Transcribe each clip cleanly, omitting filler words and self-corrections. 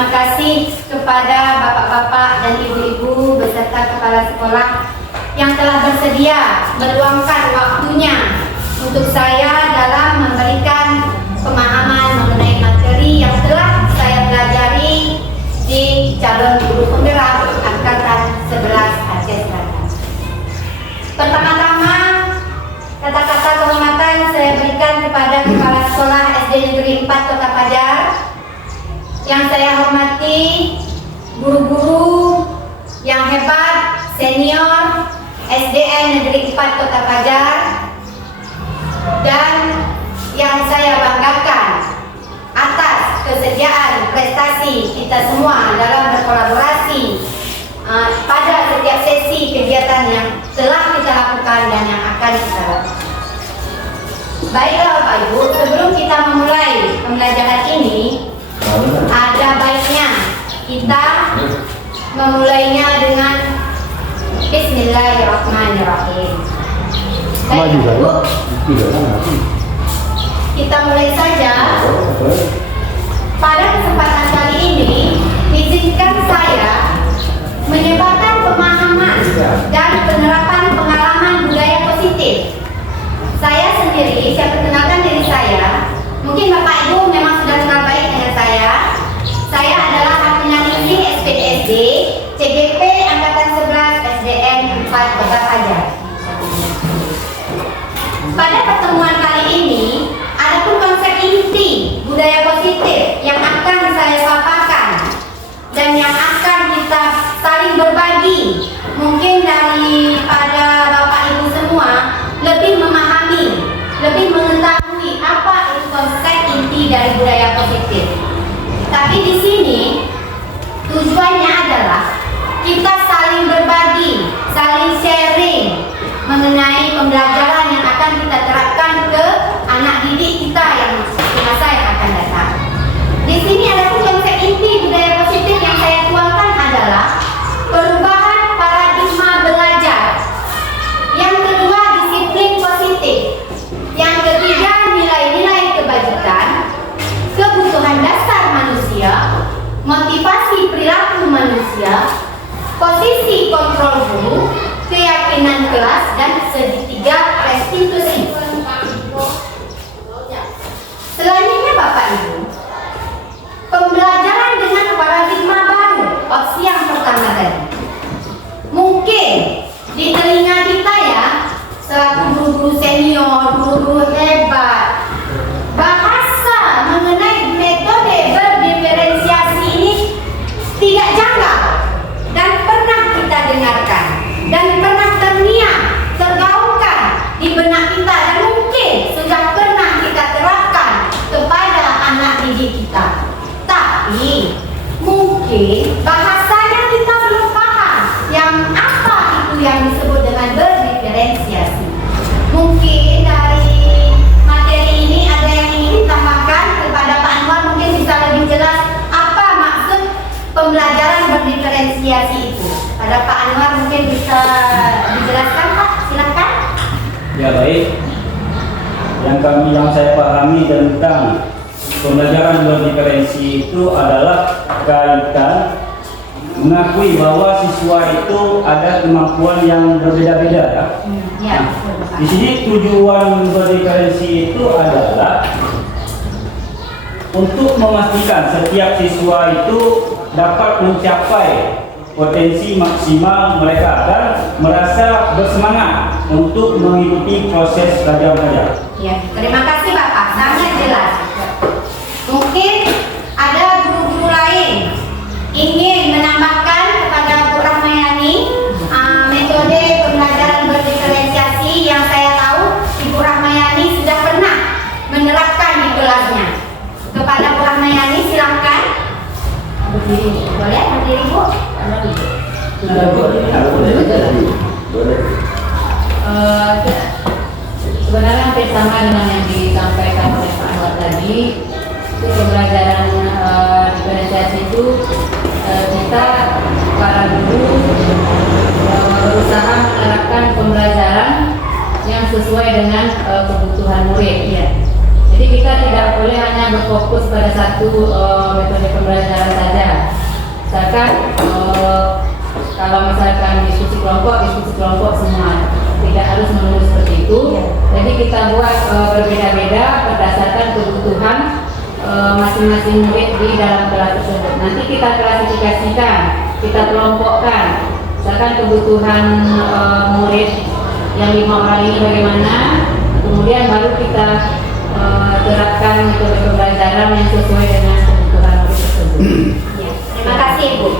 Terima kasih kepada bapak-bapak dan ibu-ibu beserta kepala sekolah yang telah bersedia meluangkan waktunya untuk saya dalam memberikan pemahaman mengenai materi yang telah saya pelajari di calon guru penggerak angkatan 11 Aceh Selatan. Pertama-tama, kata-kata kehormatan saya berikan kepada Kepala Sekolah SD Negeri 4 Kota Fajar yang saya hormati, guru-guru yang hebat, senior SDN Negeri 4 Kota Fajar, dan yang saya banggakan atas kesediaan prestasi kita semua dalam berkolaborasi pada setiap sesi kegiatan yang telah kita lakukan dan yang akan kita lakukan. Baiklah Bapak Ibu, sebelum kita memulai pembelajaran ini, ada baiknya kita memulainya dengan Bismillahirrahmanirrahim. Baik Ibu, kita mulai saja. Pada kesempatan kali ini, izinkan saya menyebarkan pemahaman dan penerapan pengalaman budaya positif. Saya sendiri, saya perkenalkan diri saya. Mungkin Bapak Ibu memang sudah kenal baik dengan saya. Saya adalah Hafinaningsih SPDSD CGP Angkatan 11 SDN 4 Kota Fajar. Pada pertemuan kali ini, ada pun konsep inti budaya positif yang akan saya paparkan dan yang akan kita saling berbagi. Mungkin daripada Bapak Ibu semua lebih memahami, lebih mengetahui apa itu konsep inti dari budaya positif. Tapi di sini tujuannya adalah kita saling berbagi, saling sharing mengenai pembelajaran yang akan kita terapkan ke anak didik kita yang di masa yang akan datang. Di sini ada pun konsep inti budaya positif yang saya tuangkan adalah perubahan paradigma belajar. Yang kedua, disiplin positif. Yang ketiga, nilai-nilai kebajikan, kebutuhan dasar manusia, motivasi perilaku manusia, posisi kontrol guru, keyakinan kelas, dan segitiga restitusi. Selanjutnya Bapak Ibu, pembelajaran dengan paradigma baru, opsi yang pertama tadi. Mungkin di telinga kita ya, selaku guru-guru senior, guru-guru hebat, bahasa mengenai metode berdiferensiasi ini tidak janggal dan pernah kita dengarkan dan pernah terniat, tergaungkan di benak kita, dan mungkin sudah pernah kita terapkan kepada anak didik kita. Tapi mungkin bahasanya kita belum paham yang apa itu yang disebut dengan berdiferensiasi. Mungkin dari materi ini ada yang ingin ditambahkan kepada Pak Anwar, mungkin bisa lebih jelas apa maksud pembelajaran berdiferensiasi itu. Pada Pak Anwar mungkin bisa dijelaskan Pak, silakan. Ya baik, yang saya pahami tentang pembelajaran berdiferensi itu adalah kaitan mengakui bahwa siswa itu ada kemampuan yang berbeda-beda ya. Ya, Di sini tujuan berdiferensi itu adalah untuk memastikan setiap siswa itu dapat mencapai potensi maksimal mereka dan merasa bersemangat untuk mengikuti proses belajar mengajar. Ya, terima kasih Bapak, sangat jelas. Mungkin ada guru-guru lain ingin menambahkan kepada Bu Rahmayani metode pembelajaran berdiferensiasi yang saya tahu Ibu Rahmayani sudah pernah menerapkan di kelasnya. Kepada Bu Rahmayani silakan. Berdiri, boleh berdiri Bu? Sebenarnya hampir sama dengan yang disampaikan oleh Pak Anwar tadi. Itu pembelajaran diferensiasi itu kita para guru berusaha menerapkan pembelajaran yang sesuai dengan kebutuhan murid. Ya. Jadi kita tidak boleh hanya berfokus pada satu metode pembelajaran saja. Misalkan kalau misalkan diskusi kelompok semua, tidak harus menulis seperti itu. Jadi kita buat berbeda-beda berdasarkan kebutuhan masing-masing murid di dalam kelas tersebut. Nanti kita klasifikasikan, kita kelompokkan. Misalkan kebutuhan murid yang 5 orang ini bagaimana, kemudian baru kita terapkan metode pembelajaran yang sesuai dengan kebutuhan murid tersebut. Ya, terima kasih Ibu.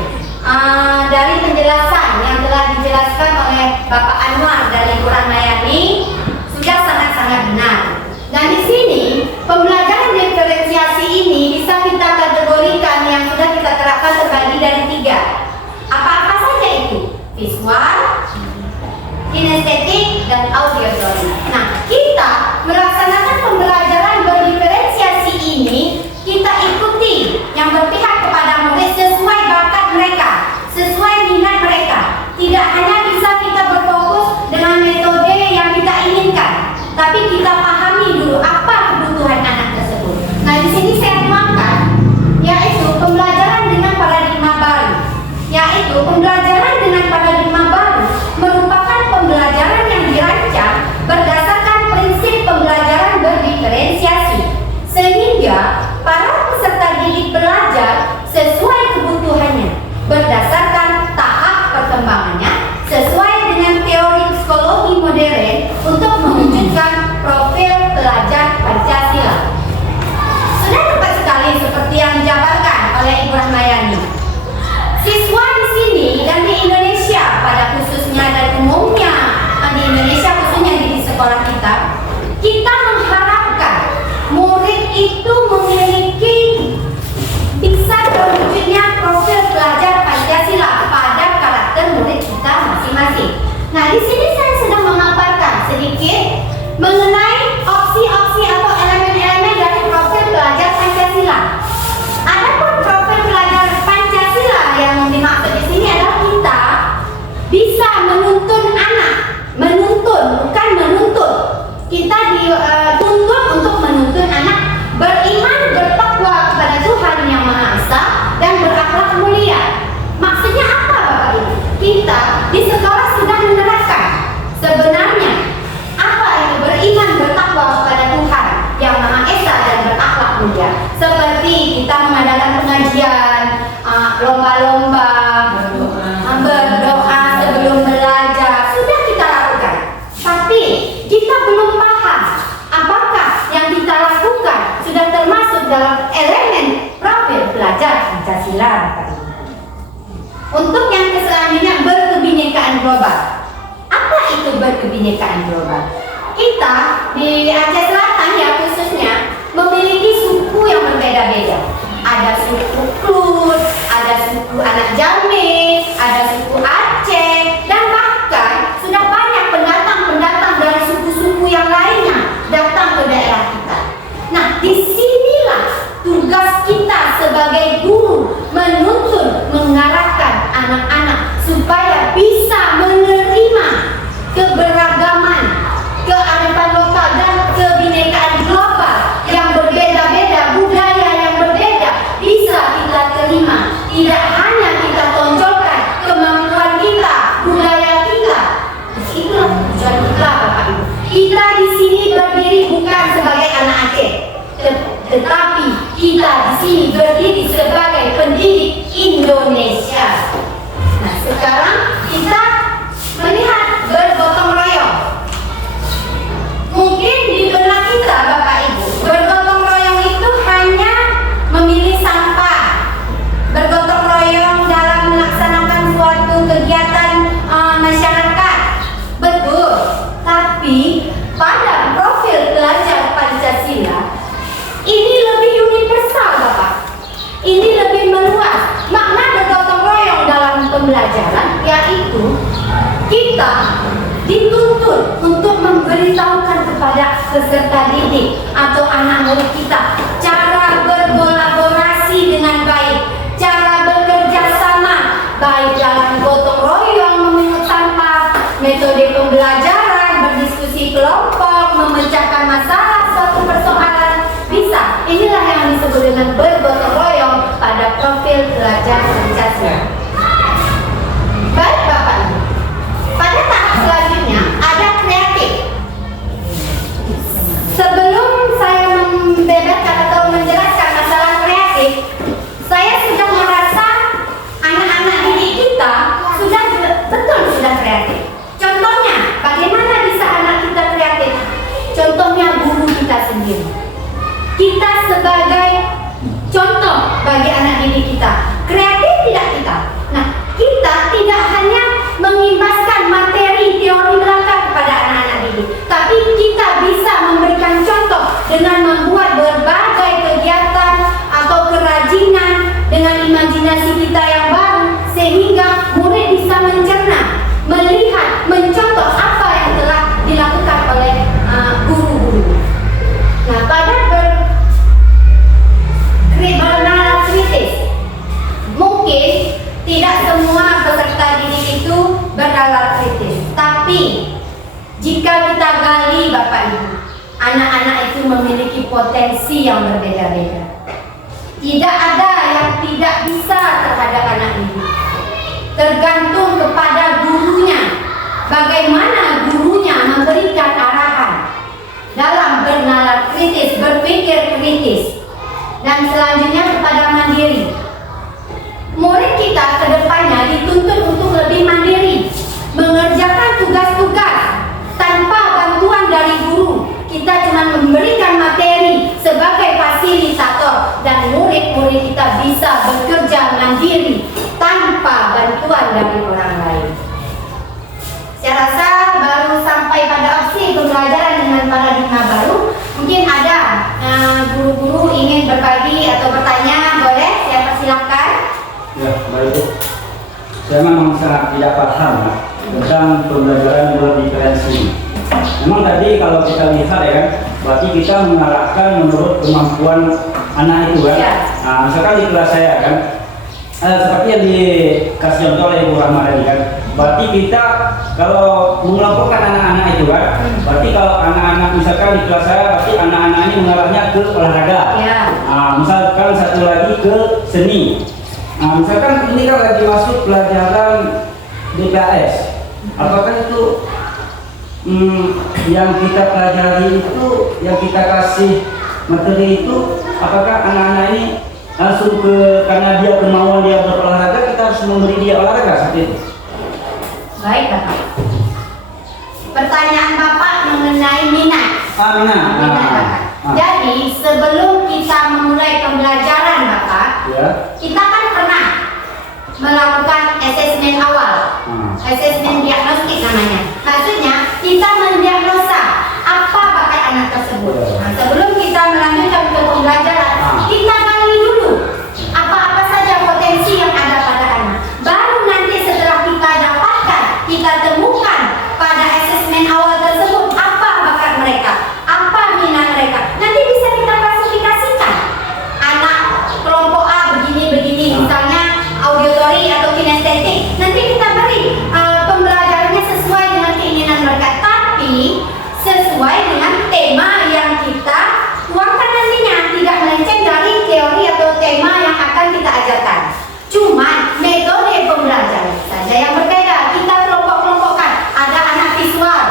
Dari penjelasan yang telah dijelaskan oleh Bapak Anwar dari Ibu Rahmayani sudah sangat-sangat benar. Dan di sini pembelajaran diferensiasi ini bisa kita kategorikan yang sudah kita terapkan terbagi dari 3. Apa-apa saja itu? Visual, kinestetik, dan auditory. Nah, kita melaksanakan pembelajaran berdiferensiasi ini, kita ikuti yang berpihak kepada murid sesuai bakat mereka, sesuai minat mereka. Tidak hanya bisa kita berfokus dengan metode yang kita inginkan, tapi kita pahami dulu apa kebutuhan anak tersebut. Nah, di sini saya tuangkan yaitu pembelajaran dengan paradigma baru. Yaitu pembelajaran dengan paradigma baru merupakan pembelajaran yang dirancang berdasarkan prinsip pembelajaran berdiferensiasi, sehingga para peserta didik belajar sesuai kebutuhannya berdasarkan tahap perkembangannya sesuai dengan teori psikologi modern untuk mewujudkan profil pelajar Pancasila. Sudah tepat sekali seperti yang dijabarkan oleh Ibu Rahmayani. Siswa di sini dan di Indonesia pada khususnya dan umumnya di Indonesia khususnya di sekolah kita mengharapkan murid itu memiliki bisa terwujudnya profil pelajar Pancasila pada karakter murid kita masing-masing. Nah, di sini saya sedang memaparkan sedikit mengenai opsi-opsi atau elemen-elemen dari profil pelajar Pancasila. Adapun profil pelajar Pancasila yang dimaksud di sini adalah kita bisa menuntun anak, bukan menuntut. Kita dituntut untuk menuntun anak beriman, bertakwa kepada Tuhan Yang Maha Esa dan berakhlak mulia. Maksudnya apa Bapak Ibu? Kita di sekolah sudah menerapkan sebenarnya apa itu beriman, bertakwa kepada Tuhan Yang Maha Esa dan berakhlak mulia. Seperti kita mengadakan pengajian, lomba-lomba, berdoa sebelum belajar, sudah kita lakukan. Tapi kita belum paham apakah yang kita lakukan sudah termasuk dalam elemen profil pelajar Pancasila. Untuk yang selanjutnya, berkebinekaan global. Apa itu berkebinekaan global? Kita di Aceh Selatan ya khususnya memiliki suku yang berbeda-beda. Ada suku Klut, ada suku Anak Jamin, ada suku Aceh, dan bahkan sudah banyak pendatang-pendatang dari suku-suku yang lainnya datang ke daerah kita. Nah, disinilah tugas kita sebagai guru menuntun, mengarahkan anak-anak supaya bisa menerima keberagaman, kearifan lokal dan kebinekaan global yang berbeda-beda, budaya yang berbeda bisa kita terima. Tidak hanya kita tonjolkan kemampuan kita, budaya kita. Itulah tujuan kita, Bapak Ibu. Kita di sini berdiri bukan sebagai anak Aceh, tetapi kita di sini berdiri sebagai pendidik Indonesia. Nah, sekarang kita melihat bergotong royong. Mungkin di benak kita, Bapak Ibu, bergotong royong itu hanya memilih sampah, bergotong royong dalam melaksanakan suatu kegiatan masyarakat. Betul, tapi pada profil pelajar Pancasila ini lebih universal, Bapak. Ini lebih meluas. Makna bergotong royong dalam pembelajaran yaitu kita dituntut untuk memberitahukan kepada peserta didik atau anak murid kita cara berkolaborasi dengan baik, cara bekerja sama baik dalam gotong royong, memungut sampah, metode pembelajaran, berdiskusi kelompok, memecahkan masalah suatu persoalan. Bisa, inilah yang disebut dengan bergotong royong dan Pancasila. Baik Bapak Ibu, pada tahap selanjutnya ada kreatif. Sebelum saya membeberkan atau menjelaskan masalah kreatif, saya sudah merasa anak-anak didik kita sudah kreatif. Contohnya, bagaimana bisa anak kita kreatif? Contohnya guru kita sendiri. Kita sebagai contoh bagi anak didik kita. Kreatif tidak kita? Nah, kita tidak hanya mengimbaskan materi teori belaka kepada anak-anak didik, tapi kita bisa memberikan contoh dengan membuat berbagai kegiatan atau kerajinan dengan imajinasi kita yang baru, sehingga murid bisa mencerna, melihat, mencontoh apa yang telah dilakukan oleh guru-guru. Nah, pada bernalar kritis, mungkin tidak semua peserta didik itu bernalar kritis, tapi jika kita gali Bapak Ibu, anak-anak itu memiliki potensi yang berbeda-beda. Tidak ada yang tidak bisa terhadap anak didik. Tergantung kepada gurunya, bagaimana gurunya memberikan arahan dalam bernalar kritis, berpikir kritis. Dan selanjutnya kepada mandiri. Murid kita kedepannya dituntut untuk lebih mandiri, mengerjakan tugas-tugas tanpa bantuan dari guru. Kita cuma memberikan materi sebagai fasilitator, dan murid-murid kita bisa bekerja mandiri tanpa bantuan dari orang lain. Saya rasa baru sampai pada opsi pembelajaran dengan paradigma baru. Mungkin ada guru-guru ingin berbagi atau bertanya, boleh saya persilahkan. Ya, baik Bu. Saya memang sangat tidak paham tentang pembelajaran multidiferensi. Memang tadi kalau kita lihat ya kan, berarti kita mengarahkan menurut kemampuan anak itu kan. Ya. Nah, misalkan di kelas saya kan, seperti yang dikasih contoh oleh Ibu Rahma tadi kan, berarti kita kalau mengelompokkan anak-anak itu kan, berarti kalau anak-anak misalkan di kelas saya, berarti anak-anak ini mengarahnya ke olahraga. Ya. Nah, misalkan satu lagi ke seni. Nah, misalkan ini kan lagi masuk pelajaran DKS, apakah itu yang kita pelajari itu, yang kita kasih materi itu, apakah anak-anak ini langsung karena dia kemauan dia berolahraga, kita harus memberi dia olahraga seperti itu? Baik Bapak. Pertanyaan Bapak mengenai minat. Minat. Bapak. Jadi sebelum kita memulai pembelajaran Bapak, Ya. kita kan pernah melakukan asesmen awal, asesmen diagnostik namanya. Maksudnya kita mendiagnosa apa bakat anak tersebut. Nah, sebelum kita melanjutkan ke pembelajaran, kita gali dulu apa-apa saja potensi yang ada pada anak. Baru nanti setelah kita dapatkan, kita temukan pada asesmen awal tersebut apa bakat mereka, apa minat mereka. Nanti bisa kita klasifikasikan. Anak kelompok A begini-begini, misalnya auditory atau kinestetik. Nanti kita beri pembelajarannya sesuai dengan keinginan mereka, tapi sesuai dengan tema yang kita tuangkan nantinya, tidak melenceng dari teori atau tema yang akan kita ajarkan. Cuma metode pembelajaran saja yang berbeda. Kita kelompok-kelompokkan. Ada anak visual,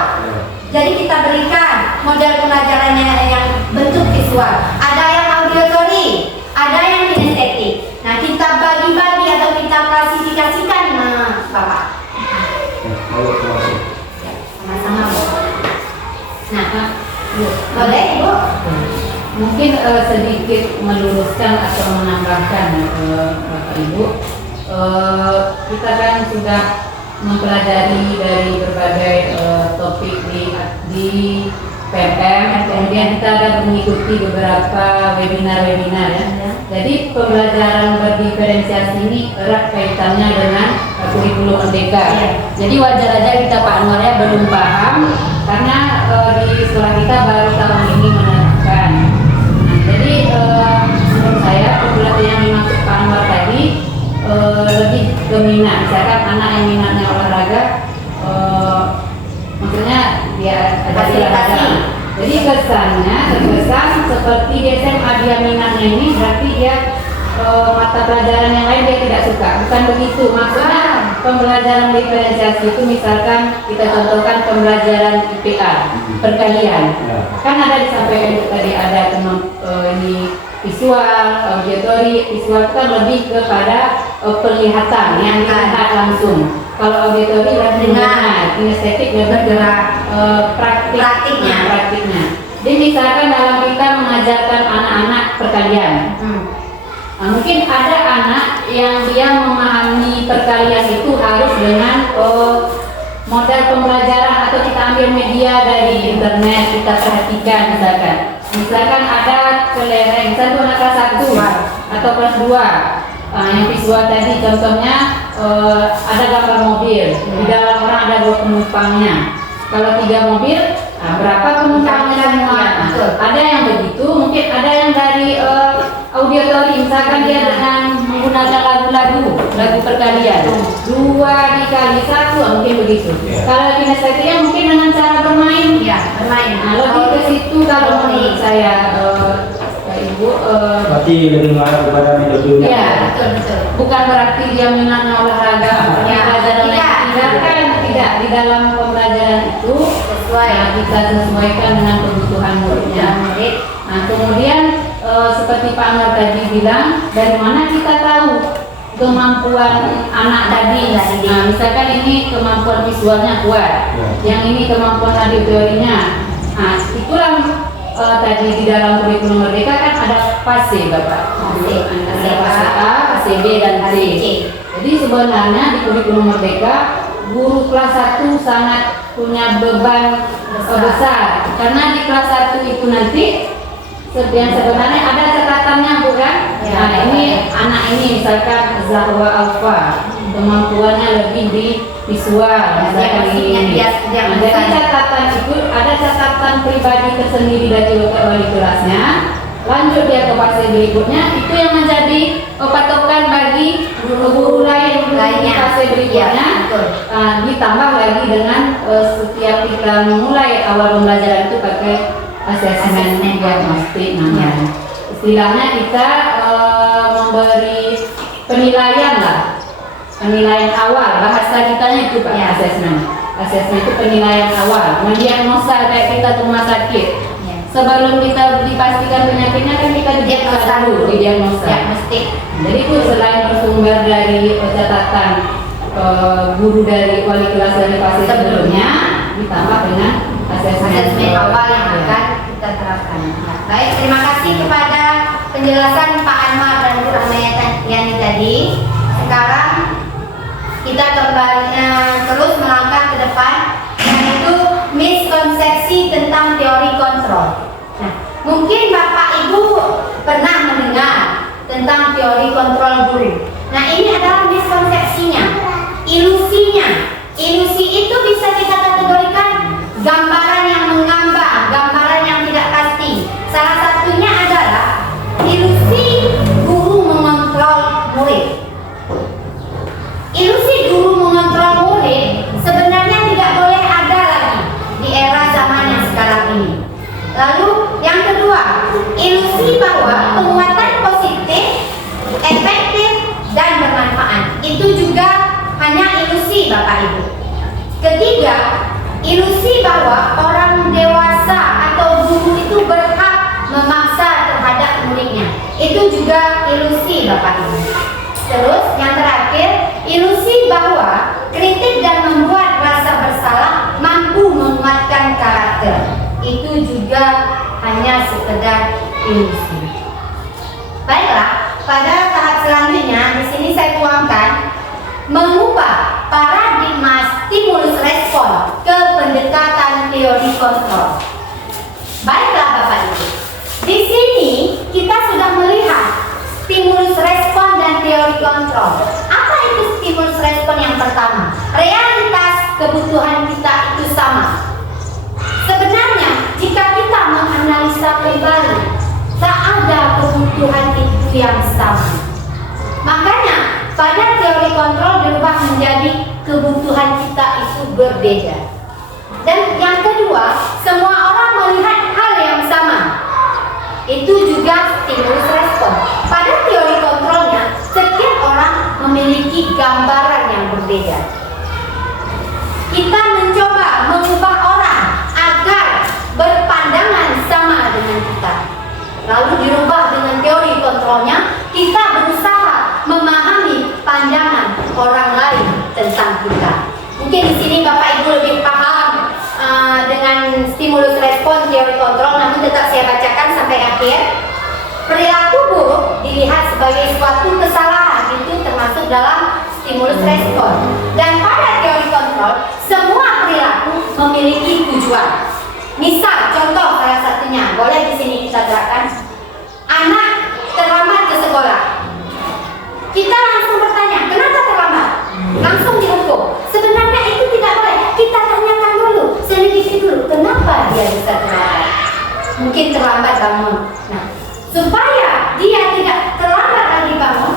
jadi kita berikan model pembelajarannya yang bentuk visual. Ada yang auditory, ada yang kinestetik. Nah, kita bagi-bagi atau kita klasifikasikan, Bapak. Ya, sama-sama, Bu. Nah, boleh, Bu. Mungkin sedikit meluruskan atau menambahkan Bapak Ibu, kita kan sudah mempelajari dari berbagai topik di PMM, kemudian kita ada mengikuti beberapa webinar-webinar ya. Jadi pembelajaran berdiferensiasi ini erat kaitannya dengan kurikulum merdeka. Jadi wajar aja kita Pak Anwar ya belum paham, karena di sekolah kita baru tahun ini menerapkan. Jadi menurut saya pembelajaran yang dimaksud Pak Anwar tadi lebih ke minat. Misalkan anak yang minatnya olahraga, maksudnya dia ada olahraga. Jadi kesannya terkesan seperti di SMA dia minatnya ini, berarti dia mata pelajaran yang lain dia tidak suka. Bukan begitu. Maksudnya pembelajaran diferensiasi itu misalkan kita contohkan pembelajaran IPA perkalian. Kan ada disampaikan tadi ada ini visual, auditory. Visual itu kan lebih kepada penglihatan yang dilihat langsung. Kalau auditory lebih dengar, kinestetik lebih praktiknya. Jadi misalkan dalam kita mengajarkan anak-anak perkalian, mungkin ada anak yang dia memahami perkalian itu harus dengan model pembelajaran atau kita ambil media dari internet, kita perhatikan misalkan ada kelereng, misalnya anak kelas 1 atau kelas 2 yang visual tadi contohnya ada gambar mobil, di dalam orang ada 2 penumpangnya. Kalau 3 mobil, berapa penumpangnya semua? Ada yang begitu, mungkin ada yang dari auditory, misalkan dia dengan menggunakan lagu perkalian 2 dikali 1, mungkin begitu. Kalau kinestetiknya mungkin dengan cara bermain. Nah, lebih ke situ kalau menurut saya, Ibu. Berarti lebih mengarah kepada metodenya. Ya, betul. Bukan berarti dia minatnya olahraga, pelajaran tidak di dalam pembelajaran itu kita sesuaikan dengan kebutuhan muridnya. Nah, kemudian seperti Pak Anwar tadi bilang, dari mana kita tahu kemampuan anak tadi? Nah, misalkan ini kemampuan visualnya kuat, yang ini kemampuan auditorinya. Nah, itulah tadi di dalam kurikulum Merdeka kan ada fase, Bapak. Ada fase A, fase B, dan C. Jadi sebenarnya di kurikulum Merdeka guru kelas 1 sangat punya beban besar karena di kelas 1 itu nanti yang sebenarnya ada catatannya, bukan? Nah, ini anak ini misalkan Zahwa Alfa kemampuannya lebih di visual, misalkan ini. Jadi catatan itu ada catatan pribadi tersendiri dari wali kelasnya. Lanjut dia ke fase berikutnya, itu yang menjadi patokan bagi guru lain di fase berikutnya. Ditambah lagi dengan setiap kita memulai awal pembelajaran itu pakai asesmen diagnostik namanya. Istilahnya kita memberi penilaian penilaian awal, bahasa kitanya itu Pak, asesmen. Asesmen itu penilaian awal, mendiagnosa kayak kita ke rumah sakit. Sebelum kita dipastikan penyakitnya kan kita didiagnosa dulu, diagnostik. Jadi itu selain bersumber dari catatan guru dari wali kelas dari fase sebelumnya, ditambah dengan asesmen awal yang akan kita terapkan. Baik, terima kasih kepada penjelasan Pak Anwar dan Bu Rahmayani tadi. Sekarang kita kembali terus melangkah ke depan, yaitu miskonsepsi tentang teori kontrol. Nah, mungkin Bapak Ibu pernah mendengar tentang teori kontrol guru. Nah, ini adalah miskonsepsinya, ilusinya. Ilusi itu bisa kita kategorikan gambaran yang mengambang, gambaran yang tidak pasti. Salah satunya adalah ilusi guru mengontrol murid. Ilusi guru mengontrol murid sebenarnya tidak boleh ada lagi di era zaman yang sekarang ini. Lalu yang kedua, ilusi bahwa penguatan positif, efektif, dan bermanfaat itu juga hanya ilusi, Bapak Ibu. Ketiga, ilusi bahwa orang dewasa atau guru itu berhak memaksa terhadap muridnya. Itu juga ilusi, Bapak Ibu. Terus yang terakhir, ilusi bahwa kritik dan membuat rasa bersalah mampu menguatkan karakter. Itu juga hanya sekedar ilusi. Baiklah, pada tahap selanjutnya di sini saya tuangkan mengubah paradigma stimulus respon ke pendekatan teori kontrol. Baiklah Bapak Ibu, di sini kita sudah melihat stimulus respon dan teori kontrol. Apa itu stimulus respon yang pertama? Realitas kebutuhan kita itu sama. Sebenarnya jika kita menganalisa kembali, tak ada kebutuhan itu yang sama. Makanya pada teori kontrol berubah menjadi kebutuhan kita itu berbeda. Dan yang kedua, semua orang melihat hal yang sama. Itu juga stimulus respon. Pada teori kontrol gambaran yang berbeda. Kita mencoba mengubah orang agar berpandangan sama dengan kita. Lalu dirubah dengan teori kontrolnya, kita berusaha memahami pandangan orang lain tentang kita. Mungkin di sini Bapak Ibu lebih paham dengan stimulus respon teori kontrol, namun tetap saya bacakan sampai akhir. Perilaku buruk dilihat sebagai suatu kesalahan, itu termasuk dalam stimulus respon. Dan pada teori kontrol, semua perilaku memiliki tujuan. Misal, contoh salah satunya, boleh di sini kita terapkan. Anak terlambat ke sekolah. Kita langsung bertanya, kenapa terlambat? Langsung dihukum. Sebenarnya itu tidak boleh. Kita tanyakan dulu, selidiki dulu, kenapa dia bisa terlambat? Mungkin terlambat bangun. Nah, supaya dia tidak terlambat lagi bangun,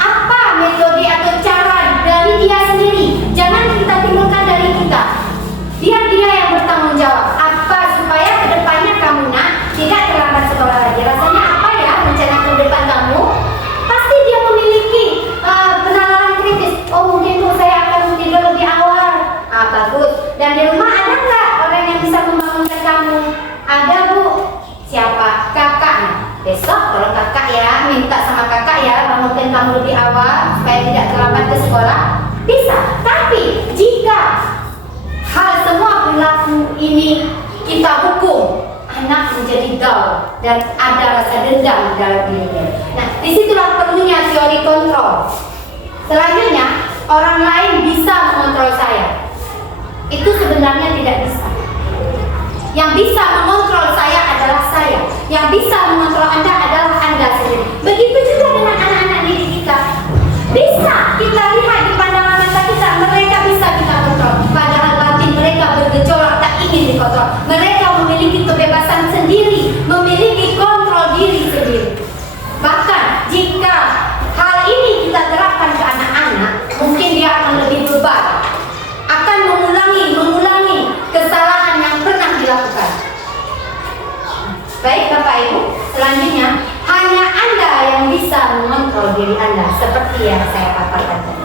apa metode atau cara dari dia sendiri? Jangan kita timbulkan dari kita. Dia yang bertanggung jawab. Apa supaya kedepannya kamu nak tidak terlambat sekolah lagi? Rasanya apa ya rencana ke depan kamu? Pasti dia memiliki penalaran kritis. Oh mungkin tuh saya akan tidur lebih awal. Bagus. Dan di rumah ada nggak orang yang bisa membangunkan kamu? Ada Bu. Siapa? Kakak. Besok kalau kakak ya minta sama kakak ya bangunkan kamu lebih awal supaya tidak terlambat ke sekolah. Bisa. Tapi jika hal semua perilaku ini kita hukum, anak menjadi gaul dan ada rasa dendam dalam dirinya. Nah, disitulah perlunya teori kontrol. Selanjutnya, orang lain bisa mengontrol saya. Itu sebenarnya tidak bisa. Yang bisa mengontrol saya adalah saya. Yang bisa mengontrol Anda adalah Anda sendiri. Begitu juga dengan anak-anak didik kita. Bisa kita lihat di pandangan mata kita, mereka bisa kita kontrol. Padahal batin mereka bergejolak, tak ingin dikontrol. Mereka memiliki kebebasan sendiri, memiliki kontrol diri sendiri. Bahkan jika hal ini kita terapkan ke anak-anak, mungkin dia akan lebih bebal, akan mengulangi kesalahan yang pernah dilakukan. Baik Bapak Ibu, selanjutnya hanya Anda yang bisa mengontrol diri Anda seperti yang saya paparkan tadi.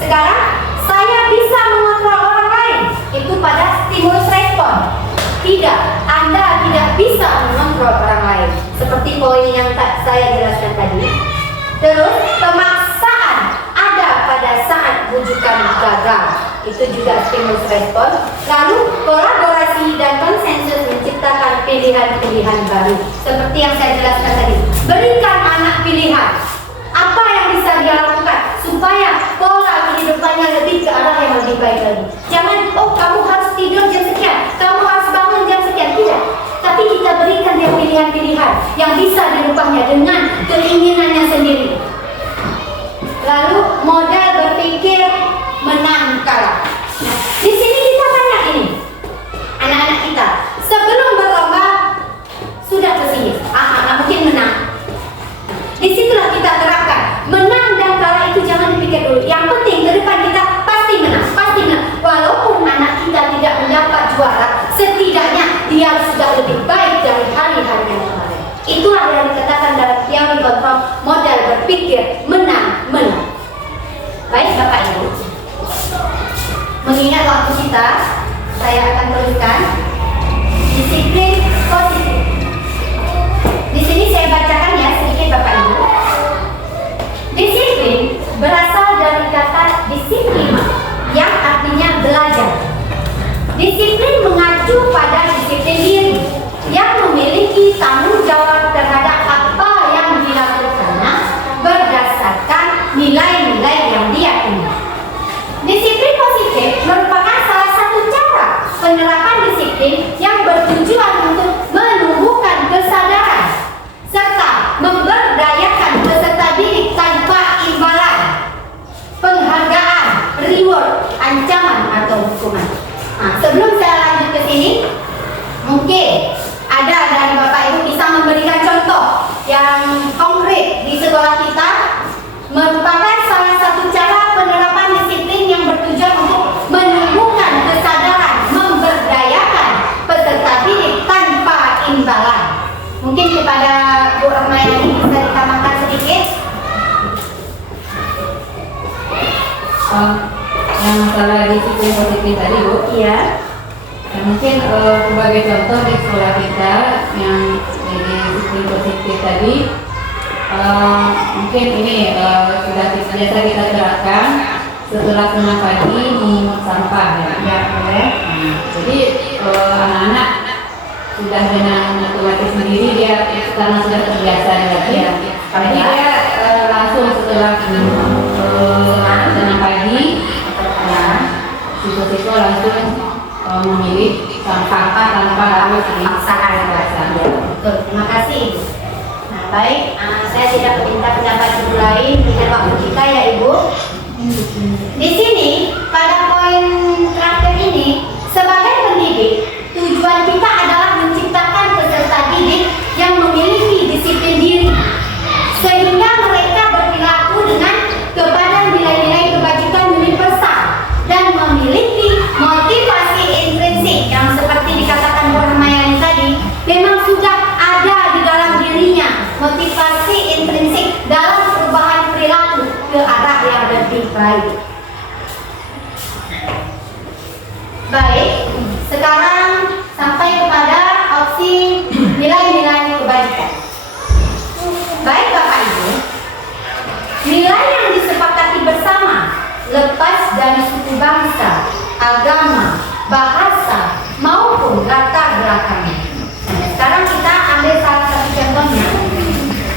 Sekarang saya bisa mengontrol orang lain, itu pada stimulus respon. Tidak, Anda tidak bisa mengontrol orang lain seperti poin yang saya jelaskan tadi. Terus pemaksaan ada pada saat rujukan gagal, itu juga stimulus respon. Lalu kolaborasi dan konsensus menciptakan pilihan-pilihan baru seperti yang saya jelaskan tadi. Berikan anak pilihan apa yang bisa dia lakukan supaya pola kehidupannya lebih ke arah yang lebih baik lagi. Jangan, oh kamu harus tidur jam sekian, kamu harus bangun jam sekian. Tidak, tapi kita berikan dia pilihan-pilihan yang bisa dirubahnya dengan keinginannya sendiri. Lalu modal berpikir menang kalah. Nah, di sini kita tanya ini, anak-anak kita sebelum berlomba sudah pesimis, nggak mungkin menang. Disitulah kita terapkan menang dan kalah itu jangan dipikir dulu. Yang penting ke depan kita pasti menang, pasti menang. Walaupun anak kita tidak mendapat juara, setidaknya dia sudah lebih baik dari hari-hari yang kemarin. Itulah yang dikatakan dalam teori kontrol modal berpikir menang. Baik Bapak Ibu, mengingat waktu kita, saya akan teruskan disiplin positif. Di sini saya bacakan ya sedikit Bapak Ibu. Disiplin berasal dari kata disiplin yang artinya belajar. Disiplin mengacu pada disiplin diri yang memiliki tanggung jawab terhadap apa yang dilakukannya berdasarkan nilai-nilai yang diyakini. Disiplin positif merupakan salah satu cara penerapan disiplin yang bertujuan untuk menumbuhkan kesadaran serta memberdayakan peserta didik tanpa imbalan, penghargaan, reward, ancaman atau hukuman. Nah, sebelum saya lanjut ke sini, mungkin ada dari Bapak Ibu bisa memberikan contoh yang konkret di sekolah kita merupakan salah satu cara penerapan disiplin yang bertujuan untuk menumbuhkan kesadaran, memberdayakan peserta didik tanpa Ya, mungkin sebagai contoh di sekolah kita yang jadi disiplin positif tadi, mungkin ini sudah biasa kita terapkan setelah senam pagi memungut sampah ya. Ya, boleh. Jadi anak-anak sudah dengan otomatis sendiri dia karena sudah terbiasa lagi. Ya. Jadi dia langsung setelah senam pagi, ya, siswa-siswa langsung memilih sampah tanpa harus Paksaan. Betul, terima kasih Ibu. Nah, baik, saya tidak meminta pendapat Ibu lain dengan waktu kita ya Ibu. Di sini pada poin terakhir ini, sebagai pendidik, tujuan kita adalah menciptakan peserta didik yang memiliki disiplin diri, sehingga mereka berperilaku dengan kepada nilai-nilai kebajikan universal dan memiliki motivasi intrinsik yang seperti dikatakan Bu Rahmayani tadi, memang sudah ada di dalam dirinya motivasi intrinsik dalam perubahan perilaku ke arah yang lebih baik. Baik, sekarang sampai kepada opsi nilai-nilai kebajikan. Baik Bapak Ibu, nilai yang disepakati bersama lepas dari suku bangsa, agama, bahasa, maupun latar belakangnya. Nah, sekarang kita ambil salah satu contohnya.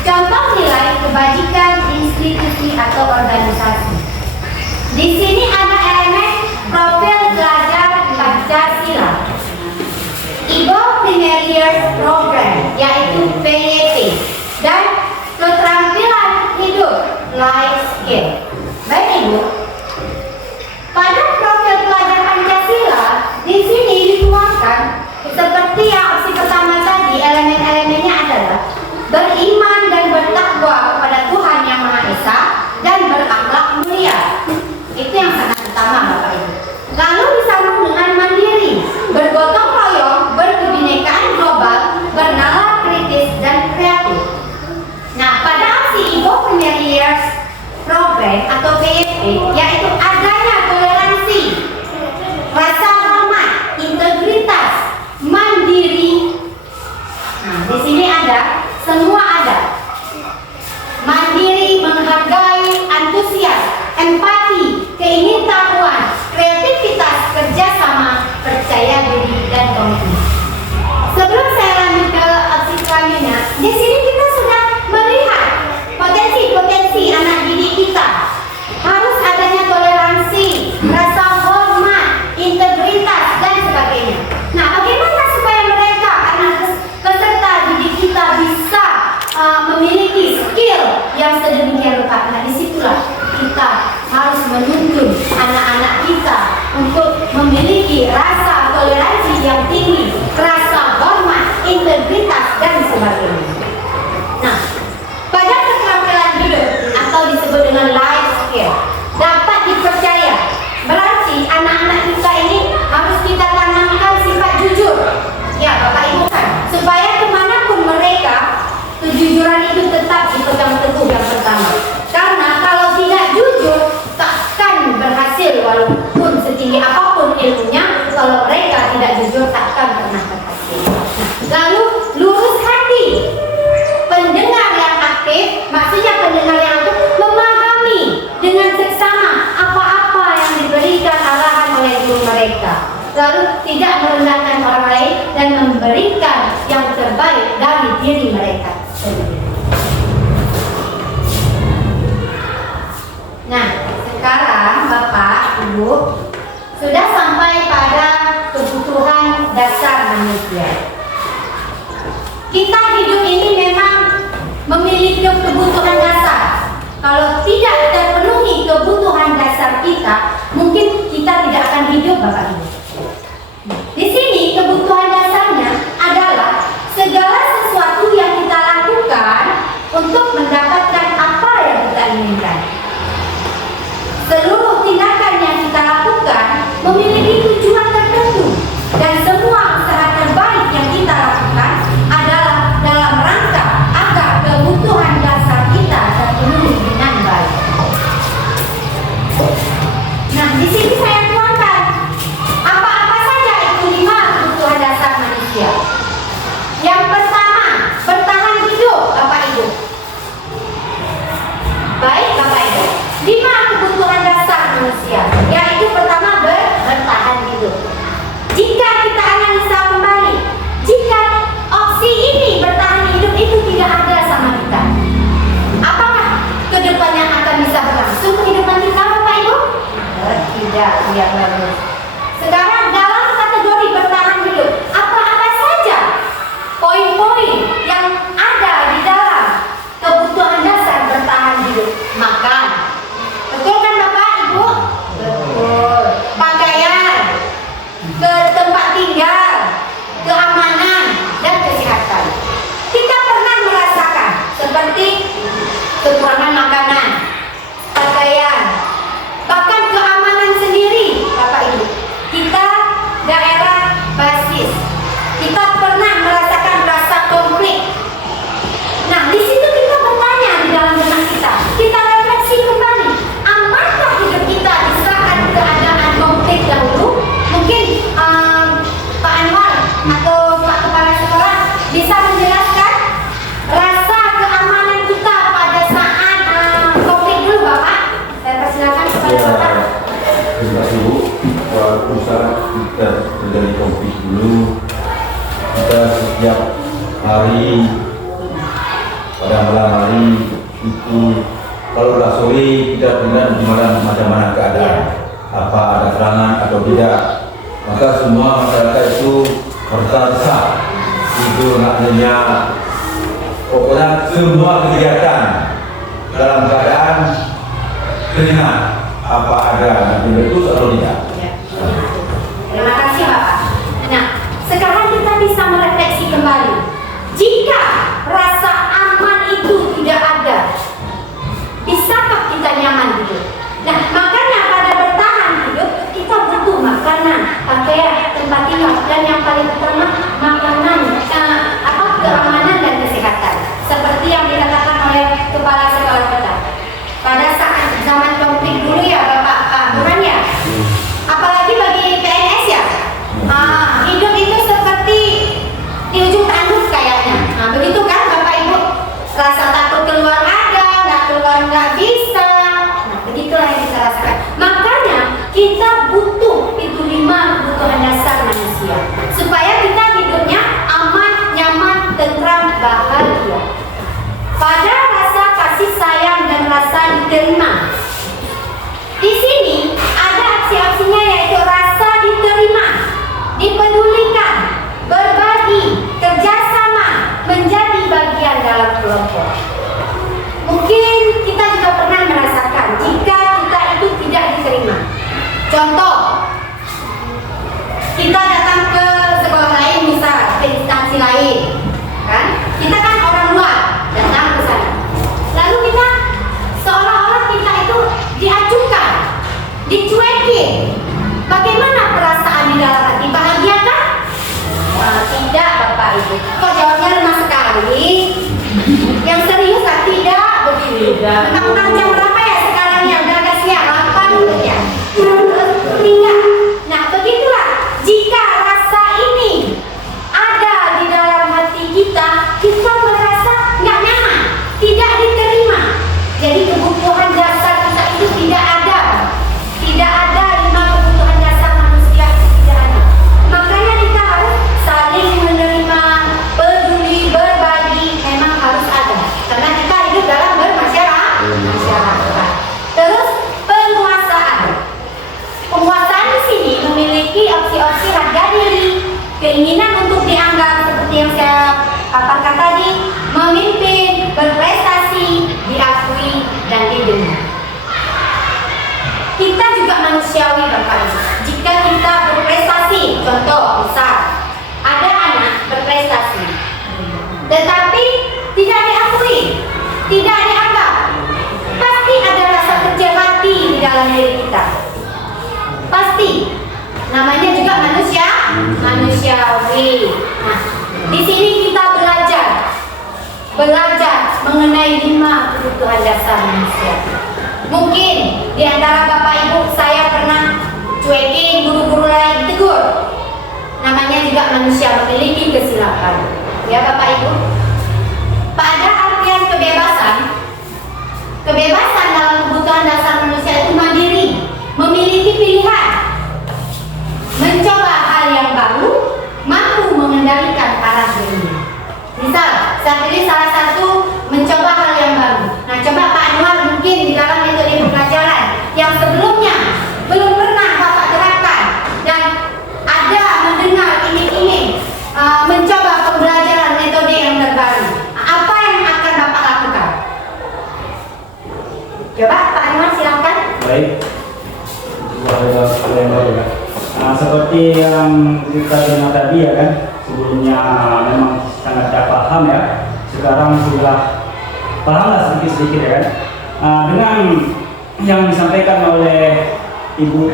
Contoh nilai kebajikan institusi atau organisasi. Di sini ada elemen profil pelajar Pancasila, Eagle Premier Years Program, yaitu PYP, dan keterampilan hidup life skill. Baik Ibu, pada profil pelajar Pancasila di sini dituangkan seperti yang opsi pertama tadi, elemen-elemennya adalah beriman dan bertakwa kepada Tuhan Yang Maha Esa dan berakhlak mulia. Itu yang sangat utama Bapak Ibu. Lalu disambung dengan mandiri, bergotong royong, berkebinekaan global, bernalar kritis dan kreatif. Nah, pada opsi Eagle Premier Years Program atau PYP, yaitu adanya toleransi, rasa hormat, integritas, mandiri. Nah, di sini ada, semua ada. Mandiri, menghargai, antusias, empati, keingintahuan, kreativitas, kerjasama, percaya diri, dan komitmen. Sebelum saya lanjut ke opsi selanjutnya, di sini kita sudah melihat potensi-potensi anak didik kita. Harus adanya toleransi, rasa hormat, integritas, dan sebagainya. Nah, bagaimana supaya mereka, anak peserta didik kita bisa memiliki skill yang sedemikian rupa? Nah, disitulah kita harus menuntun anak-anak kita untuk memiliki rasa toleransi yang tinggi, rasa hormat, integritas, dan sebagainya. Nah, pada keterampilan hidup atau disebut dengan life skill dapat dipercaya, berarti anak-anak kita ini harus kita tanamkan sifat jujur. Ya Bapak Ibu kan, supaya kemanapun mereka, kejujuran itu tetap dipegang teguh yang pertama. Karena kalau tidak jujur, takkan berhasil walaupun setinggi apapun ilmunya. Kalau mereka tidak jujur, takkan pernah berhasil. Lalu lurus hati, pendengar yang aktif, maksudnya pendengar yang aktif memahami dengan seksama apa-apa yang diberikan arahan oleh guru mereka. Lalu tidak merendahkan orang lain dan memberikan yang terbaik dari diri mereka sendiri. Nah, sekarang Bapak, Ibu sudah sampai pada kebutuhan dasar manusia. Kita hidup ini memang memiliki kebutuhan dasar. Kalau tidak terpenuhi kebutuhan dasar kita, mungkin kita tidak akan hidup Bapak Ibu. Di sini kebutuhan dasarnya adalah segala sesuatu yang kita lakukan untuk mendapatkan apa yang kita inginkan. Seluruh tindakan yang kita lakukan memiliki tujuan tertentu, dan semua usaha terbaik yang kita lakukan adalah dalam rangka agar kebutuhan dasar kita terpenuhi dengan baik. Nah, di sini saya tuangkan apa-apa saja itu 5 hari, pada malam hari itu kalau sudah sore kita dengar macam mana keadaan, apa ada serangan atau tidak, maka semua masyarakat itu bertarsa itu maknanya pokoknya semua kegiatan dalam keadaan teringat apa ada nanti meletus atau tidak. Terima kasih Bapak. Nah, sekarang kita bisa merefleksi kembali. Jika rasa aman itu tidak ada, bisakah kita nyaman hidup? Nah, makanya pada bertahan hidup kita butuh makanan, pakaian, tempat tinggal, dan yang paling utama makanan, keamanan dan kesehatan. Seperti yang dikatakan oleh kepala sekolah kita. Pada saat zaman konflik dulu ya Bapak Buran ya. Apalagi bagi PNS ya. Hidup itu seperti di ujung tanduk kayaknya. Begitu kan Bapak Ibu? Rasa takut keluar ada, nggak keluar nggak bisa. Begitulah yang kita rasakan. Makanya kita butuh itu 5 kebutuhan dasar manusia supaya kita hidupnya aman, nyaman, tentram, bahagia. Pada rasa kasih sayang dan rasa diterima. Di sini ada aksi-aksinya yaitu rasa diterima, dipedulikan, berbagi, kerjasama, menjadi bagian dalam kelompok. Mungkin kita juga pernah merasakan jika kita itu tidak diterima. Contoh, kita datang ke sekolah lain, misal ke instansi lain, kan? Kita kan orang luar datang ke sana. Lalu kita seolah-olah kita itu diacuhkan, dicuekin. Bagaimana perasaan di dalam hati? Bahagia kan? Tidak Bapak Ibu. Kok jawabnya lemah sekali? Yang serius kan? Tidak begini. Mentang-mentang jam berapa ya sekarang ya? Udah agak siang, 8 ya. Tidak. Nah begitulah. Jika rasa ini ada di dalam hati kita, kita merasa nggak nyaman, tidak diterima. Jadi kebutuhan dasar kita itu tidak ada. Tidak ada 5 kebutuhan dasar manusia itu tidak ada. Makanya kita harus saling menerima, peduli, berbagi, memang harus ada. Karena kita hidup dalam bermasyarakat. Terus penguasaan. Penguasaan di sini memiliki opsi-opsi harga diri, keinginan untuk dianggap seperti yang saya paparkan tadi, memimpin, berprestasi, diakui, dan didengar. Kita juga manusiawi Bapak Ibu. Jika kita berprestasi, contoh misal ada anak berprestasi, tetapi tidak diakui, tidak dianggap, pasti ada rasa kecil hati di dalam diri kita. Pasti. Namanya juga manusiawi. Nah, di sini kita belajar mengenai 5 kebutuhan dasar manusia. Mungkin di antara Bapak Ibu saya pernah cuekin, guru-guru lain tegur. Namanya juga manusia memiliki kesilapan. Ya Bapak Ibu. Pada artian kebebasan dalam kebutuhan dasar manusia itu mandiri, memiliki pilihan, mencoba hal yang baru, mampu mengendalikan arah dirinya. Misal, saya pilih salah satu mencoba hal yang baru. Nah, coba Pak Anwar mungkin di dalam metode pembelajaran yang sebelumnya belum pernah Bapak terapkan dan ada mendengar iming-iming mencoba pembelajaran metode yang terbaru. Apa yang akan Bapak lakukan? Coba Pak Anwar silakan. Baik. Hal yang baru ya. Seperti yang kita dengar tadi ya kan, sebelumnya memang sangat tak paham ya. Sekarang sudah paham lah sedikit-sedikit ya kan. Dengan yang disampaikan oleh Ibu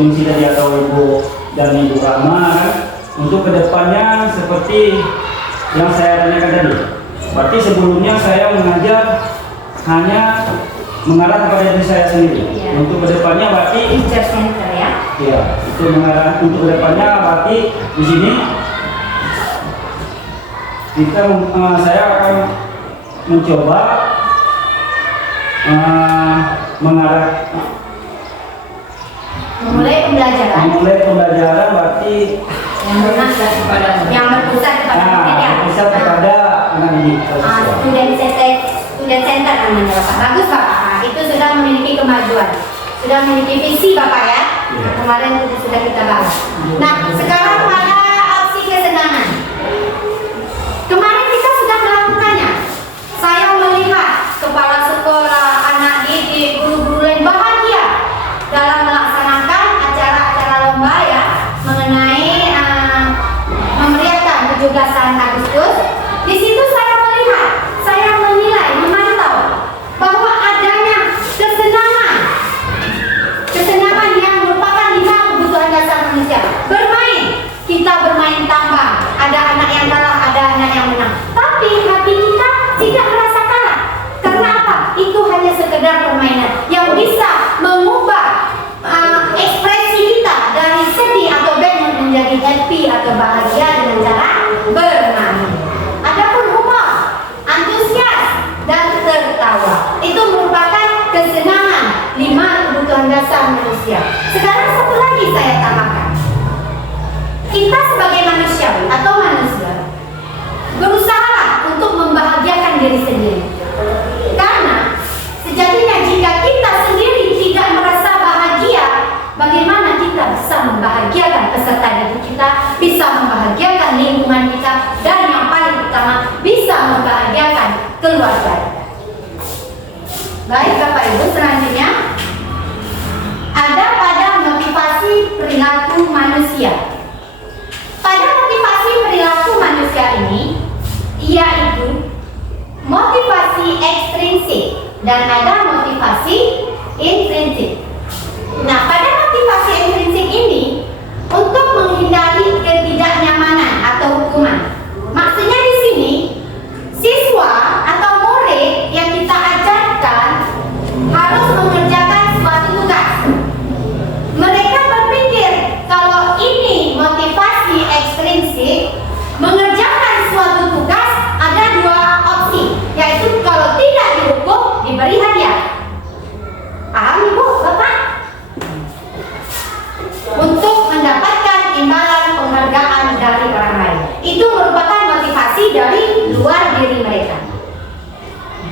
Ningsi tadi atau Ibu dan Ibu Rahma kan, untuk kedepannya seperti yang saya tanyakan tadi. Berarti sebelumnya saya mengajar hanya mengarah kepada diri saya sendiri. Ya. Untuk kedepannya berarti Center ya. ya, itu mengarah untuk kedepannya berarti di sini saya akan mencoba memulai pembelajaran berarti yang berpusat kepada berpusat kepada student center namanya Bapak. Bagus Bapak. Nah, itu sudah memiliki kemajuan, sudah memiliki visi Bapak ya. Iya. Kemarin sudah kita bahas. Nah, sekarang pada opsi kesenangan. Kemarin kita sudah melakukannya. Saya melihat kepala sekolah, anak didik, guru-guru lain bahagia dalam melaksanakan acara-acara lomba ya mengenai memeriahkan 17 Agustus. Di situ saya melihat, saya menilai, memantau bahwa adanya kesenangan yang merupakan 5 kebutuhan dasar manusia. Bermain, kita bermain tambang. Ada anak yang kalah, ada anak yang menang. Tapi hati kita tidak merasa kalah. Karena apa? Itu hanya sekedar permainan yang bisa mengubah ekspresi kita dari sedih atau bad menjadi happy atau bahagia dengan cara bermain. Adapun humor, antusias dan tertawa itu merupakan kesenangan 5 kebutuhan dasar manusia. Sekarang satu lagi saya tambahkan. Kita sebagai manusia atau manusia berusaha untuk membahagiakan diri sendiri. Karena sejatinya jika kita sendiri tidak merasa bahagia, bagaimana kita bisa membahagiakan peserta didik kita, bisa membahagiakan lingkungan kita, dan yang paling utama bisa membahagiakan keluarga kita. Baik Bapak Ibu, selanjutnya ada pada motivasi perilaku manusia. Pada motivasi perilaku manusia ini, yaitu motivasi ekstrinsik dan ada motivasi intrinsik. Nah, pada motivasi intrinsik ini untuk menghindari ketidaknyamanan atau hukuman. Maksudnya di sini siswa atau murid yang kita ajarkan harus mengerjakan suatu tugas. Mereka berpikir kalau ini motivasi ekstrinsik, mengerjakan suatu tugas ada 2 opsi, yaitu kalau tidak dihukum diberi hadiah. Paham Ibu, Bapak? Untuk mendapatkan imbalan penghargaan dari orang lain. Itu merupakan motivasi dari luar diri mereka.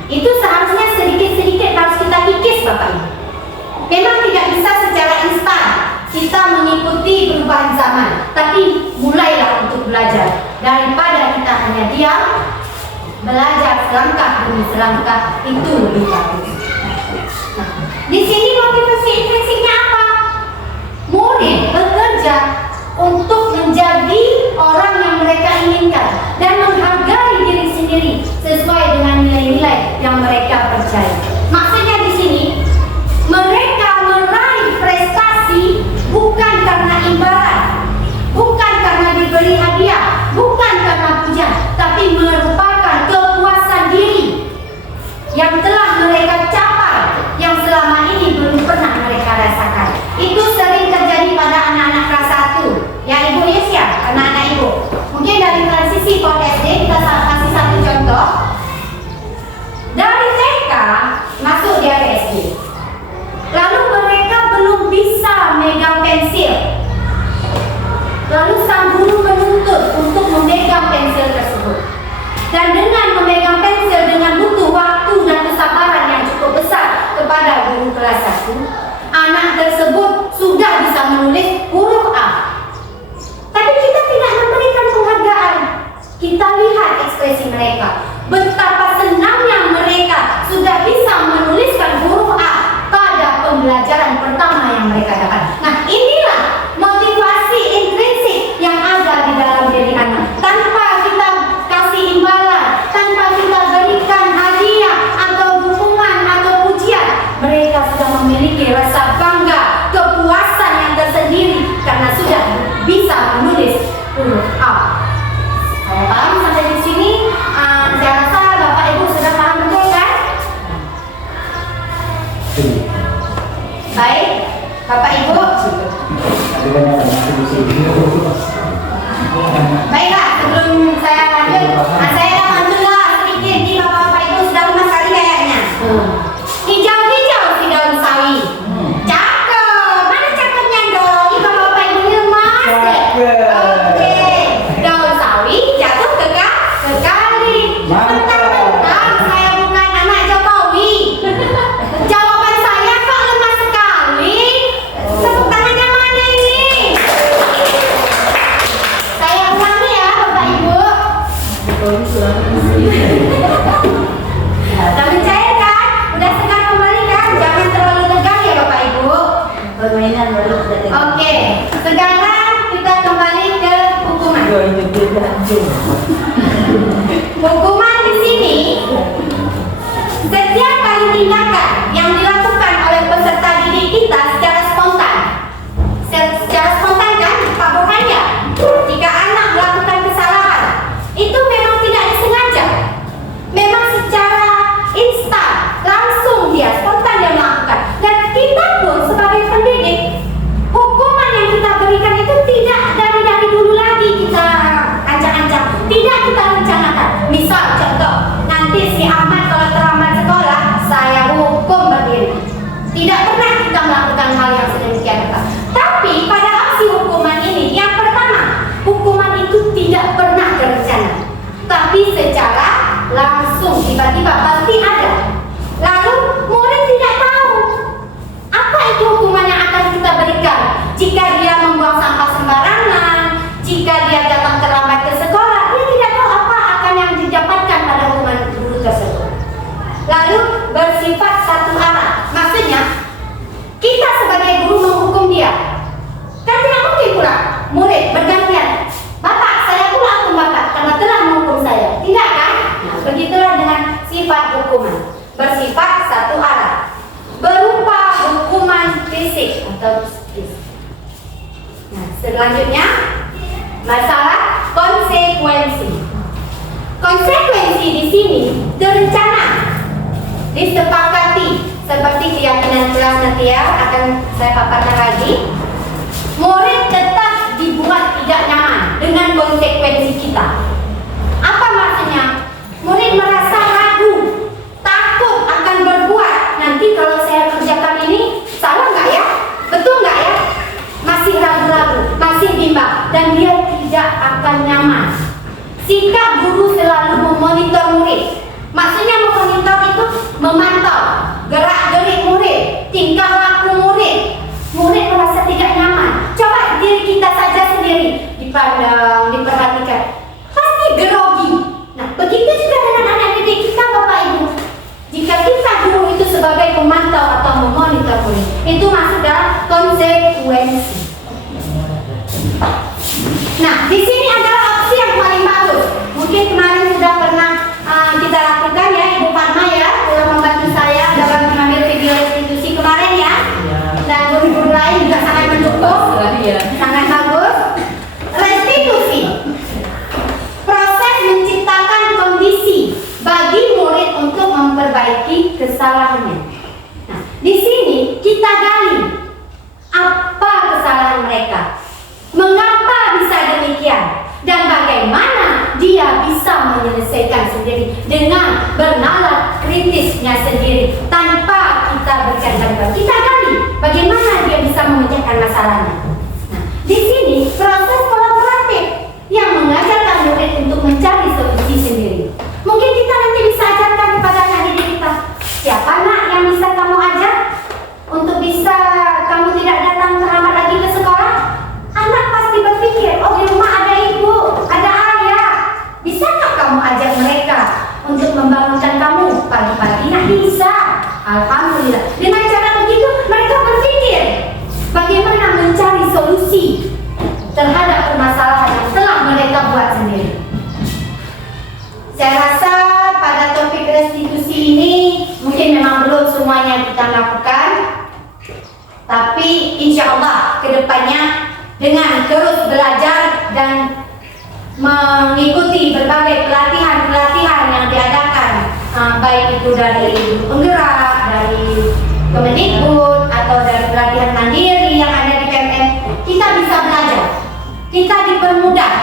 Itu seharusnya sedikit-sedikit harus kita kikis Bapak Ibu. Memang tidak bisa secara instan kita mengikuti perubahan zaman, tapi mulailah untuk belajar. Daripada kita hanya diam, belajar selangkah demi selangkah itu lebih bagus. Nah, di sini motivasi intrinsiknya apa? Murid bekerja untuk menjadi orang yang mereka inginkan dan menghargai diri sendiri sesuai dengan nilai-nilai yang mereka percaya. Maksudnya di sini mereka meraih prestasi bukan karena imbalan, bukan karena diberi hadiah, bukan karena pujian, tapi merupakan kepuasan diri yang telah mereka capai, yang selama ini belum pernah mereka rasakan. Itu sering terjadi pada anak-anak kelas 1 yang Ibu lihat ya, anak-anak Ibu. Mungkin dari transisi PAUD SD kita kasih satu contoh. Dari TK masuk dia ke SD. Lalu mereka belum bisa megang pensil. Lalu sang guru menuntut untuk memegang pensil tersebut. Dan dengan memegang pensil dengan butuh waktu dan kesabaran yang cukup besar kepada guru kelas 1, anak tersebut sudah bisa menulis huruf A. Tapi kita tidak memberikan penghargaan. Kita lihat ekspresi mereka. Betapa senangnya mereka sudah bisa menuliskan huruf A pada pembelajaran pertama yang mereka dapat. Nah, inilah motivasi intrinsik yang ada di dalam diri anak. Tanpa kita kasih imbalan, tanpa kita berikan hadiah atau dukungan atau pujian, mereka sudah memiliki rasa bangga, kepuasan yang tersendiri karena sudah bisa menulis huruf A. Saya paham sampai di sini. Saya rasa Bapak Ibu sudah paham betul kan? Baik, Bapak Ibu. Baiklah, sebelum saya lanjut, saya akan bantulah sedikit di Bapak Ibu sudah lama sekali kayaknya. Hijau-hijau si daun sawi. Cakep. Mana cakepnya dong? Ini Bapak Ibu ini lemas deh. Oke. Daun sawi jatuh ke kali. Hukuman di sini setiap kali tindakan yang dilakukan oleh peserta didik kita secara spontan. Secara spontan kan, Pak Burhan ya? Jika anak melakukan kesalahan, itu memang tidak disengaja. Memang secara instan, langsung dia spontan dia melakukan. Dan kita pun sebagai pendidik, hukuman yang kita berikan itu tidak dari dulu lagi kita ancang-ancang, tidak kita rencanakan. Misal contoh, nanti si Ahmad kalau terlambat sekolah, saya hukum berdiri. Tidak pernah kita melakukan hal yang sedemikian rupa. Tapi pada aksi hukuman ini, yang pertama, hukuman itu tidak pernah terencana, tapi secara langsung tiba-tiba pasti ada. Lalu murid tidak tahu apa itu hukuman yang akan kita berikan. Jika dia membuang sampah sembarangan, jika dia datang terlambat ke sekolah, dia tidak tahu apa akan yang didapatkan pada hukuman guru tersebut. Lalu bersifat satu arah, maksudnya kita sebagai guru menghukum dia. Kan tidak mungkin pula murid bergantian, Bapak, saya pula hukum Bapak karena telah menghukum saya. Tidak kan? Nah, begitulah dengan sifat hukuman, bersifat satu arah, berupa hukuman fisik atau psikis. Nah, selanjutnya masalah konsekuensi. Konsekuensi di sini terencana, disepakati, seperti keyakinan kelas nanti ya akan saya paparkan lagi. Murid tetap dibuat tidak nyaman dengan konsekuensi kita. Apa maksudnya? Murid merasa ragu, takut akan berbuat. Nanti kalau saya kerjakan ini, salah nggak ya? Betul nggak ya? Masih ragu-ragu, masih bimbang, dan dia tidak akan nyaman. Sikap guru selalu memonitor murid. Maksudnya memonitor itu memantau gerak-gerik murid, tingkah laku murid. Murid merasa tidak nyaman. Coba diri kita saja sendiri dipandang, diperhatikan, pasti grogi. Nah, begitu juga dengan anak didik kita, Bapak Ibu. Jika kita guru itu sebagai pemantau atau memonitor murid, itu masuk dalam konsekuensi. Nah, di sini adalah opsi yang paling bagus. Mungkin kemarin sudah pernah kita lakukan ya, Ibu Fatma ya, telah membantu saya dalam mengambil video restitusi kemarin ya. Dan guru-guru lain juga sangat mendukung, sangat bagus. Restitusi, proses menciptakan kondisi bagi murid untuk memperbaiki kesalahannya. Nah, di sini kita gali apa kesalahan mereka, mengapa bisa demikian, dan bagaimana dia bisa menyelesaikan sendiri dengan bernalar kritisnya sendiri tanpa kita berikan bantuan. Kita gali bagaimana dia bisa memecahkan masalahnya. Nah, di sini proses kolaboratif yang mengajarkan murid untuk mencari solusi sendiri. Mungkin kita nanti bisa ajarkan kepada anak didik kita, siapa nak yang bisa kamu ajak untuk bisa kamu tidak datang terlambat lagi ke sekolah? Anak pasti berpikir, oh di rumah ada ibu, ada ayah. Bisa nggak kamu ajak mereka untuk membangunkan kamu pagi-pagi? Nah, bisa. Alhamdulillah. Dengan cara begitu mereka berpikir bagaimana mencari solusi terhadap permasalahan yang telah mereka buat sendiri. Saya rasa pada topik restitusi ini mungkin memang belum semuanya kita lakukan, tapi insya Allah kedepannya dengan terus belajar dan mengikuti berbagai pelatihan-pelatihan yang diadakan, baik itu dari penggerak, dari Kemendikbud atau dari pelatihan mandiri yang ada di PMM, kita bisa belajar, kita dipermudah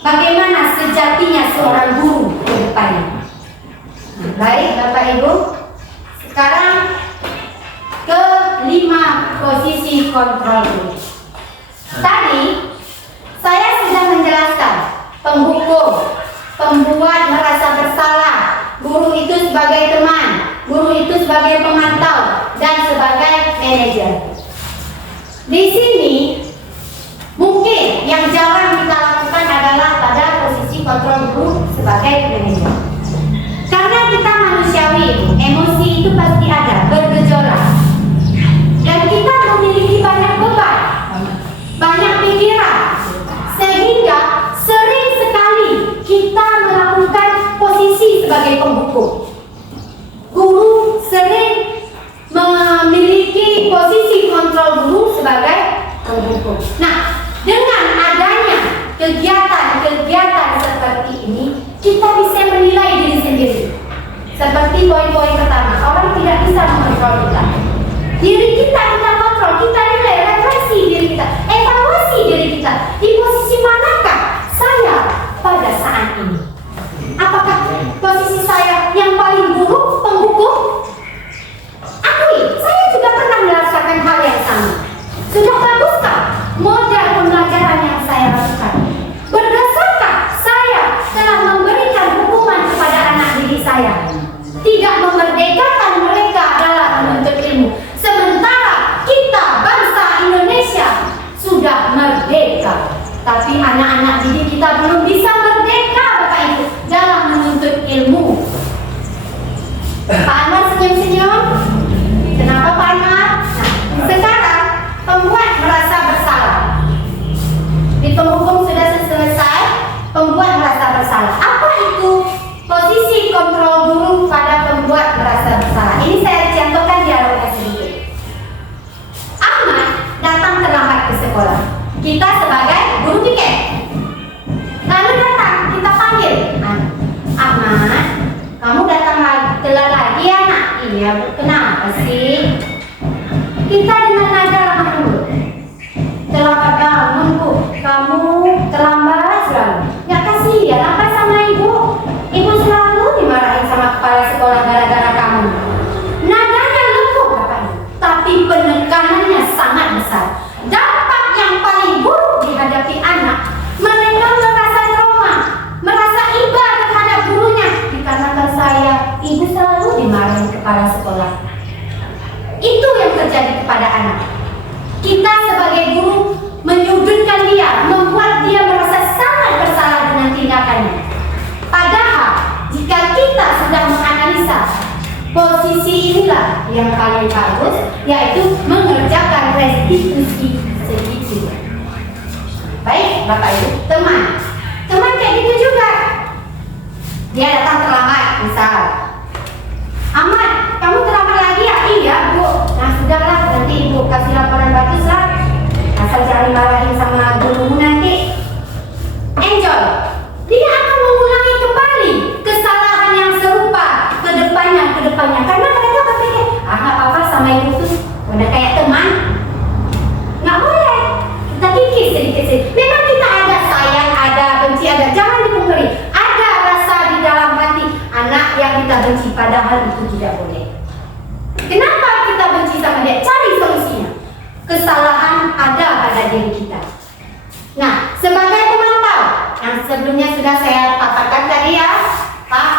bagaimana sejatinya seorang guru ke depannya. Baik Bapak Ibu, sekarang ke 5 posisi kontrol guru. Tadi saya sudah menjelaskan penghukum, pembuat merasa bersalah, guru itu sebagai teman, guru itu sebagai pemantau, dan sebagai manajer. Di sini mungkin yang jarang kita lakukan adalah pada posisi kontrol guru sebagai manajer. Karena kita manusiawi, emosi itu pasti ada, bergejolak. Dan kita memiliki banyak beban, banyak pikiran, sehingga sering sekali sebagai penghukum. Guru sering memiliki posisi kontrol guru sebagai penghukum. Nah, dengan adanya kegiatan-kegiatan seperti ini, kita bisa menilai diri sendiri. Seperti poin-poin pertama, orang tidak bisa mengontrol kita. Diri kita kontrol, kita nilai, refleksi diri kita, evaluasi diri kita. Di posisi manakah saya pada saat ini? Apakah posisi saya yang paling buruk, penghukum? Akui, saya juga pernah merasakan hal yang sama. Sudah baguskah model pembelajaran yang saya lakukan? Berdasarkah saya telah memberikan hukuman kepada anak didik saya? Tidak memerdekakan mereka dalam menuntut ilmu. Sementara kita bangsa Indonesia sudah merdeka, tapi anak-anak didik kita belum bisa merdeka, Bapak Ibu, dalam menuntut ilmu. Pak Anwar senyum-senyum. Kenapa Pak Anwar? Nah, sekarang pembuat merasa bersalah. Di penghukum sudah selesai, pembuat merasa bersalah. Apa itu posisi kontrol guru pada pembuat merasa bersalah? Ini saya contohkan dialognya sedikit. Ahmad datang terlambat ke sekolah. Kita sebagai guru piket. Lalu datang, kita panggil. Ahmad, kamu datang telat lagi ya nak? Iya, kenapa sih? Kita dengan nada ramah lembut. Terlambat bangun Bu, kamu terlambat selalu. Nggak kasihan apa sama ibu? Ibu selalu dimarahin sama kepala sekolah gara-gara kamu. Nadanya lembut Bapak Ibu, tapi penekanannya sangat besar. Dampak yang paling buruk dihadapi anak, mereka merasa trauma, merasa iba terhadap gurunya. Dikarenakan saya, ibu selalu dimarahin kepala sekolah. Itu yang terjadi kepada anak. Kita sebagai guru menyudutkan dia, membuat dia merasa sangat bersalah dengan tindakannya. Padahal jika kita sudah menganalisa, posisi inilah yang paling bagus, yaitu mengerjakan restitusi sedikit. Baik Bapak Ibu, teman kayak gitu juga. Dia datang terlambat, misal, Ahmad, kamu terlambat lagi ya? Iya Bu. Nah sudahlah, nanti Ibu kasih laporan bagus lah. Asal jangan dimarahin sama gurumu nanti. Enjoy. Dia akan mengulangi kembali kesalahan yang serupa ke depannya. Karena mereka berpikir, nggak apa-apa sama ibu tuh udah kayak teman. Nggak boleh. Kita pikir sedikit. Memang kita ada sayang, ada benci, ada jangan dipungkiri. Ada rasa di dalam hati anak yang kita benci, padahal itu tidak boleh. Kenapa kita benci sama dia? Cari solusinya. Kesalahan ada pada diri kita. Nah, sebagai pemantau yang sebelumnya sudah saya paparkan tadi ya, Pak,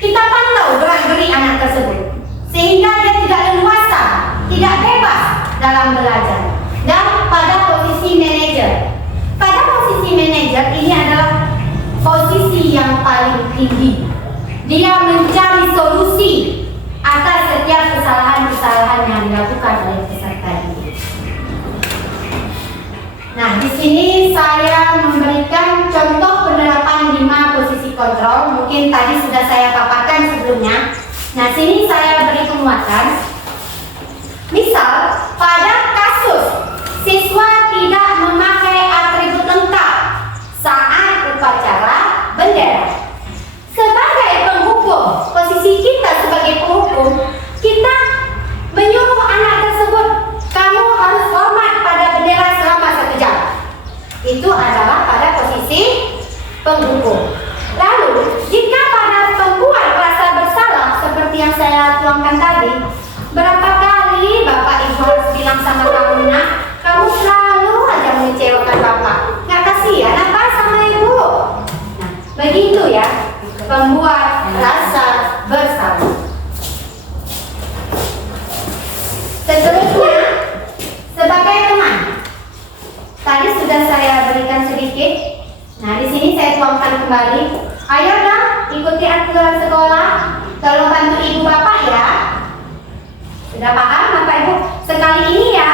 kita pantau gerak-gerik anak tersebut sehingga dia tidak leluasa, tidak bebas dalam belajar. Dan pada posisi manajer, ini adalah posisi yang paling tinggi. Dia mencari solusi atas setiap kesalahan-kesalahan yang dilakukan oleh peserta didik. Nah, di sini saya memberikan contoh penerapan 5 posisi kontrol. Mungkin tadi sudah saya paparkan sebelumnya. Nah, sini saya beri penguatan. Misal, pada kasus siswa tidak memakai atribut lengkap saat upacara bendera. Sebagai penghukum, posisi kita sebagai penghukum, kita menyuruh anak tersebut, kamu harus hormat pada bendera selama 1 jam. Itu adalah pada posisi penghukum. Lalu, jika pada pembuat merasa bersalah seperti yang saya tuangkan tadi, berapa kali Bapak Ibu harus bilang sama kamu, nak, kamu selalu aja mengecewakan Bapak. Nggak kasihan apa sama Ibu? Nah, begitu ya, pembuat rasa bersalah. Seterusnya, sebagai teman, tadi sudah saya berikan sedikit. Nah, di sini saya tuangkan kembali. Ayo dong, ikuti aturan sekolah. Tolong bantu ibu bapak ya. Sudah paham Bapak Ibu? Sekali ini ya,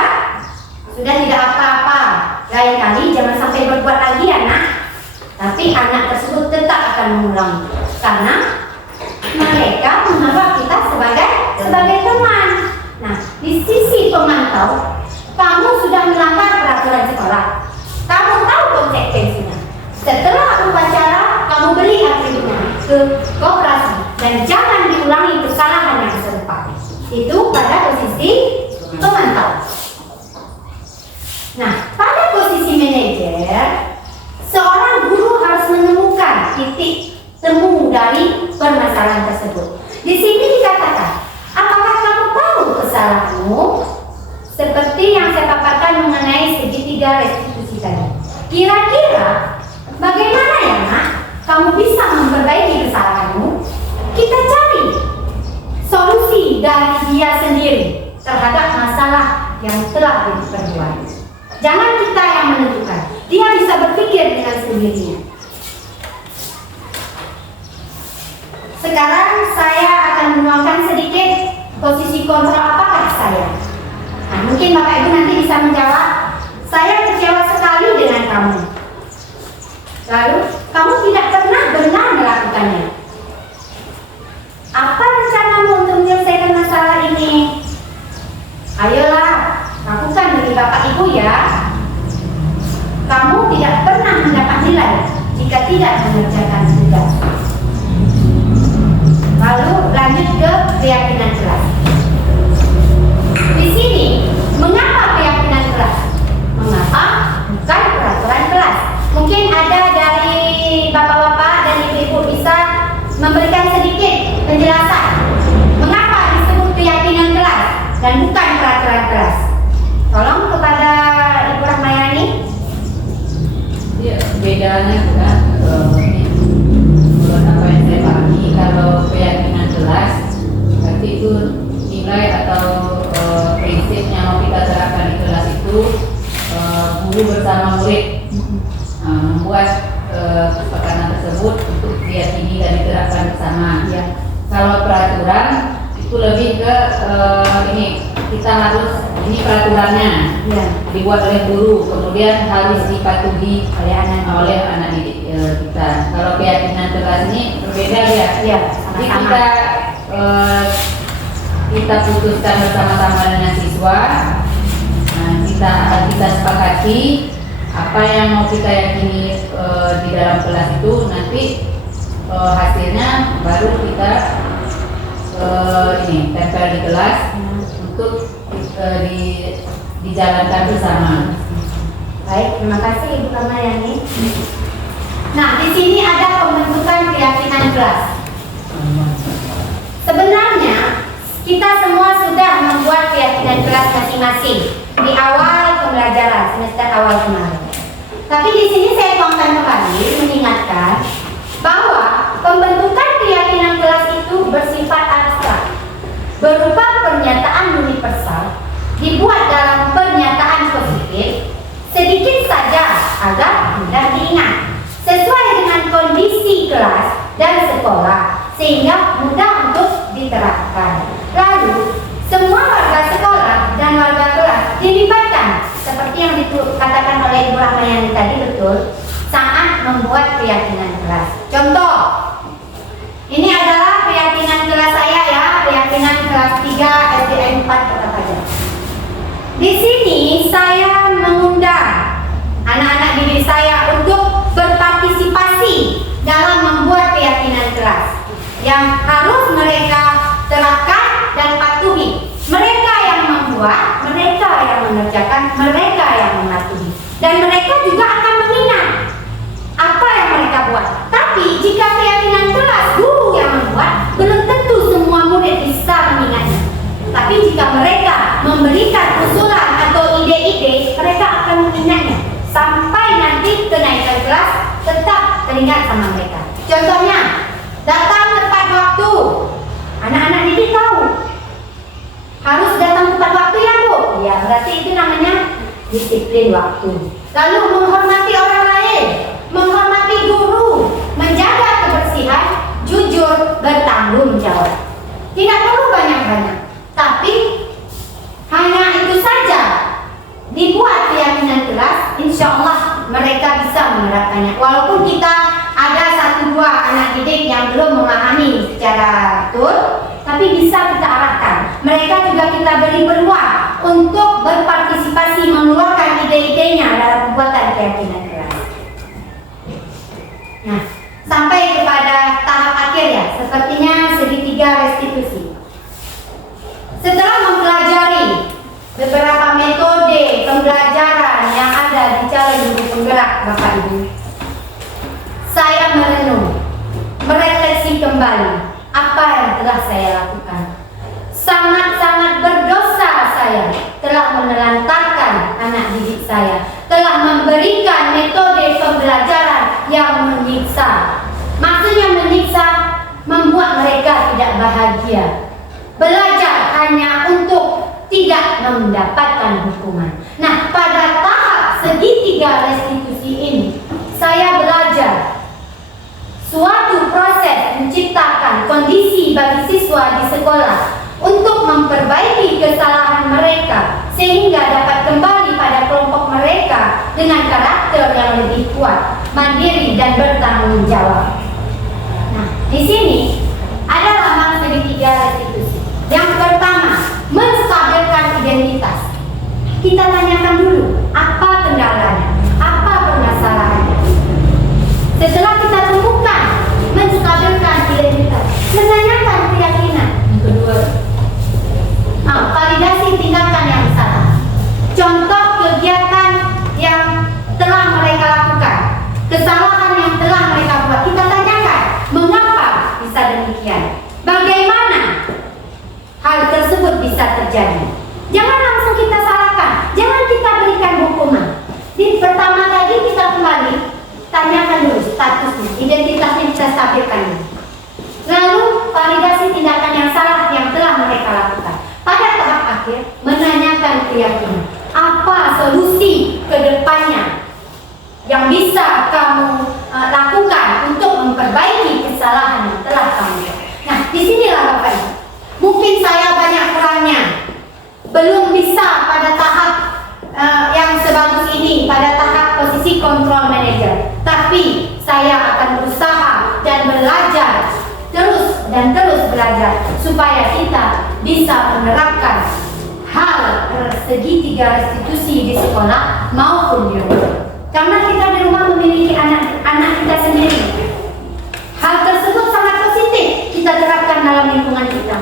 sudah tidak apa-apa. Lain kali jangan sampai berbuat lagi ya nak. Tapi anak tersebut tetap akan mengulangi. karena mereka menganggap kita sebagai teman. Nah, di sisi pemantau, kamu sudah melanggar peraturan sekolah. Kamu tahu konsekuensinya. Setelah upacara, kamu beli atributnya ke koperasi dan jangan diulangi kesalahan yang serupa. Itu pada posisi pemantau. Nah, pada posisi manajer, seorang guru harus menemukan titik temu dari permasalahan tersebut. Di sini dikatakan, apakah kamu tahu kesalahanmu? Seperti yang saya paparkan mengenai segitiga restitusi tadi. Kira-kira bagaimana ya nak, kamu bisa memperbaiki kesalahanmu? Kita cari solusi dari dia sendiri terhadap masalah yang telah diperbuat. Jangan kita yang menentukan. Dia bisa berpikir dengan sendirinya. Sekarang saya akan menuangkan sedikit posisi kontrol apakah saya. Nah, mungkin Bapak Ibu nanti bisa menjawab. Saya kecewa sekali dengan kamu. Lalu, kamu tidak pernah benar melakukannya. Apa rencanamu untuk menyelesaikan masalah ini? Ayolah, lakukan bagi Bapak Ibu ya. Kamu tidak pernah mendapat nilai jika tidak mengerjakan tugas. Lalu lanjut ke keyakinan kelas. Di sini, mengapa keyakinan kelas? Mengapa bukan peraturan kelas? Mungkin ada dari bapak-bapak dan ibu-ibu bisa memberikan sedikit penjelasan mengapa disebut keyakinan kelas dan bukan peraturan kelas. Tolong kepada Ibu Rahmayani. Ya, bedanya kan menurut apa yang saya pahami, kalau keyakinan kelas berarti itu nilai atau prinsip yang mau kita terapkan di kelas itu guru bersama murid membuat kesepakatan tersebut untuk diyakini dan diterapkan bersama. Ya. Kalau peraturan itu lebih ke ini kita harus ini peraturannya Ya. dibuat oleh guru, kemudian harus dipatuhi oleh anak didik kita. Kalau keyakinan kelas ini berbeda ya. Ya, Jadi sama-sama. kita putuskan bersama-sama dengan siswa. Nah, kita sepakati apa yang mau kita yakini di dalam kelas itu, nanti hasilnya baru kita ini tempel di kelas untuk dijalankan bersama. Baik, terima kasih Ibu Rahmayani. Nah, di sini ada pembentukan keyakinan kelas. Sebenarnya kita semua sudah membuat keyakinan kelas masing-masing di awal pembelajaran semester awal kemarin. Tapi di sini saya tuangkan kembali mengingatkan bahwa pembentukan keyakinan kelas itu bersifat abstrak, berupa pernyataan universal dibuat dalam pernyataan positif sedikit saja agar mudah diingat, sesuai dengan kondisi kelas dan sekolah sehingga mudah untuk diterapkan. Lalu semua warga sekolah dan warga kelas dilibatkan seperti yang dikatakan oleh Ibu Rahmayani tadi, betul, saat membuat keyakinan kelas. Contoh, ini adalah keyakinan kelas saya ya, keyakinan kelas 3 SDN 4 Kota Fajar. Di sini saya mengundang anak-anak didik saya untuk berpartisipasi dalam membuat keyakinan kelas yang harus mereka terapkan dan patuhi. Mereka yang membuat, mereka yang mengerjakan, mereka yang mematuhi, dan mereka juga akan mengingat apa yang mereka buat. Tapi jika keyakinan kelas guru yang membuat, belum tentu semua murid bisa mengingatnya. Tapi jika mereka memberikan usulan atau ide-ide, mereka akan mengingatnya sampai nanti kenaikan kelas tetap teringat sama mereka. Contohnya, datang tepat waktu. Anak-anak didik tahu harus datang tepat waktu ya Bu. Ya, berarti itu namanya disiplin waktu. Lalu menghormati orang lain, menghormati guru, menjaga kebersihan, jujur, bertanggung jawab. Tidak perlu banyak-banyak, tapi hanya itu saja dibuat keyakinan kelas, insya Allah mereka bisa menerapkannya. Walaupun kita ada 1-2 anak didik yang yang belum memahami secara betul, tapi bisa kita arahkan. Mereka juga kita beri peluang untuk berpartisipasi mengeluarkan ide-idenya dalam pembuatan keyakinan keras. Nah, sampai kepada tahap akhir ya, sepertinya segitiga restitusi. Setelah mempelajari beberapa metode pembelajaran yang ada di calon guru penggerak Bapak Ibu, saya merenung, merefleksi kembali apa yang telah saya lakukan. Sangat-sangat berdosa saya telah menelantarkan anak didik saya, telah memberikan metode pembelajaran yang menyiksa. Maksudnya menyiksa, membuat mereka tidak bahagia. Belajar hanya untuk tidak mendapatkan hukuman. Nah, pada tahap segitiga restitusi ini, saya belajar suatu proses menciptakan kondisi bagi siswa di sekolah untuk memperbaiki kesalahan mereka sehingga dapat kembali pada kelompok mereka dengan karakter yang lebih kuat, mandiri dan bertanggung jawab. Nah, di sini ada lambang segitiga restitusi. Yang pertama, menstabilkan identitas. Kita tanyakan dulu, apa kendalanya? Apa permasalahannya? Setelah kita temukan, menstabilkan identitas, menanyakan keyakinan. Yang kedua, Validasi tindakan yang salah. Contoh kegiatan yang telah mereka lakukan, kesalahan yang telah mereka buat, kita tanyakan, mengapa bisa demikian? Bagaimana hal tersebut bisa terjadi? Jangan langsung kita salahkan, jangan kita berikan hukuman. Di pertama tadi kita kembali tanyakan dulu statusnya, identitasnya kita stabilkan dulu. Lalu validasi tindakan yang salah yang telah mereka lakukan. Pada tahap akhir menanyakan keyakinan. Apa solusi ke depannya yang bisa kamu lakukan untuk memperbaiki kesalahan yang telah kamu buat? Nah, disinilah Bapak Ibu. Mungkin saya banyak kurangnya, belum bisa pada tahap yang sebagus ini, pada tahap posisi control manager. Tapi saya akan berusaha dan belajar terus dan terus belajar supaya kita bisa menerapkan hal segitiga restitusi di sekolah maupun di rumah. Karena kita di rumah memiliki anak kita sendiri. Hal tersebut sangat positif kita terapkan dalam lingkungan kita.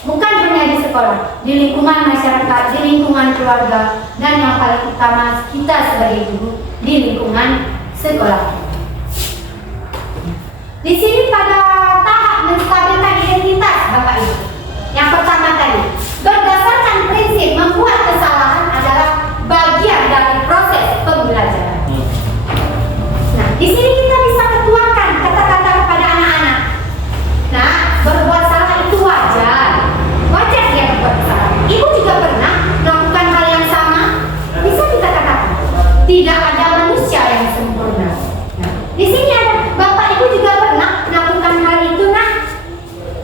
Bukan hanya di sekolah, di lingkungan masyarakat, di lingkungan keluarga, dan yang paling utama kita sebagai guru di lingkungan sekolah. Di sini pada tahap menstabilkan identitas Bapak Ibu. Yang pertama tadi, berdasarkan prinsip membuat kesalahan adalah bagian dari proses pembelajaran. Nah, di sini kita bisa ketuakan kata-kata kepada anak-anak. Nah, berbuat salah itu wajar. Wajar dia berbuat salah. Ibu juga pernah melakukan hal yang sama. Bisa kita katakan, tidak ada manusia yang sempurna. Nah, di sini ada Bapak Ibu juga pernah melakukan hal itu, nah.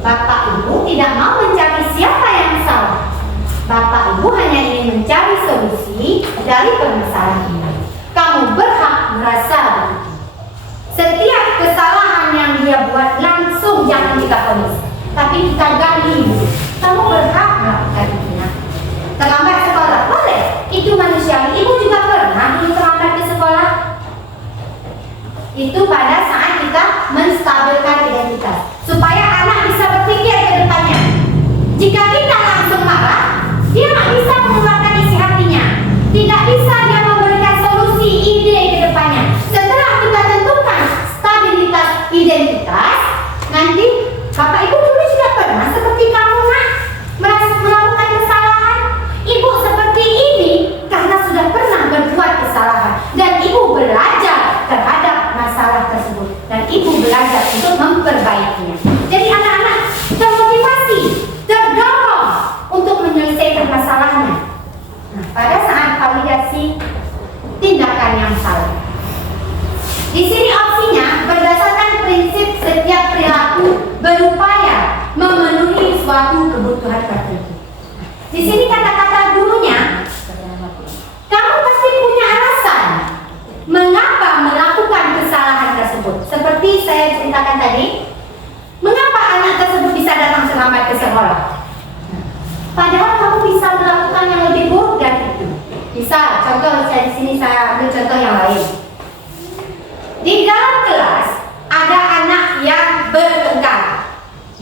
Bapak Ibu tidak mau mencari siapa yang salah. Bapak Ibu hanya ingin mencari solusi dari permasalahan ini. Kamu berhak merasa begitu. Setiap kesalahan yang dia buat langsung jangan kita ponis, tapi kita gali. Kamu berhak melakukan itu. Nah, terlambat sekolah boleh, itu manusiawi. Ibu juga pernah dulu terlambat ke sekolah. Itu pada saat kita menstabilkan identitas supaya anak bisa berpikir ke depannya. Jika kita langsung marah, dia nggak bisa mengeluarkan isi hatinya, tidak bisa dia memberikan solusi ide ke depannya. Setelah kita tentukan stabilitas identitas, nanti Bapak Ibu dulu juga pernah seperti kamu nak melakukan kesalahan. Ibu seperti ini karena sudah pernah berbuat kesalahan dan ibu belajar terhadap masalah tersebut dan ibu belajar untuk memperbaikinya. Jadi anak-anak termotivasi, terdorong untuk menyelesaikan masalahnya. Nah, pada saat validasi tindakan yang salah. Di sini opsinya berdasarkan prinsip setiap perilaku berupaya memenuhi suatu kebutuhan tertentu. Di sini kata-kata gurunya, kamu pasti punya alasan mengapa melakukan kesalahan tersebut. Seperti saya ceritakan tadi,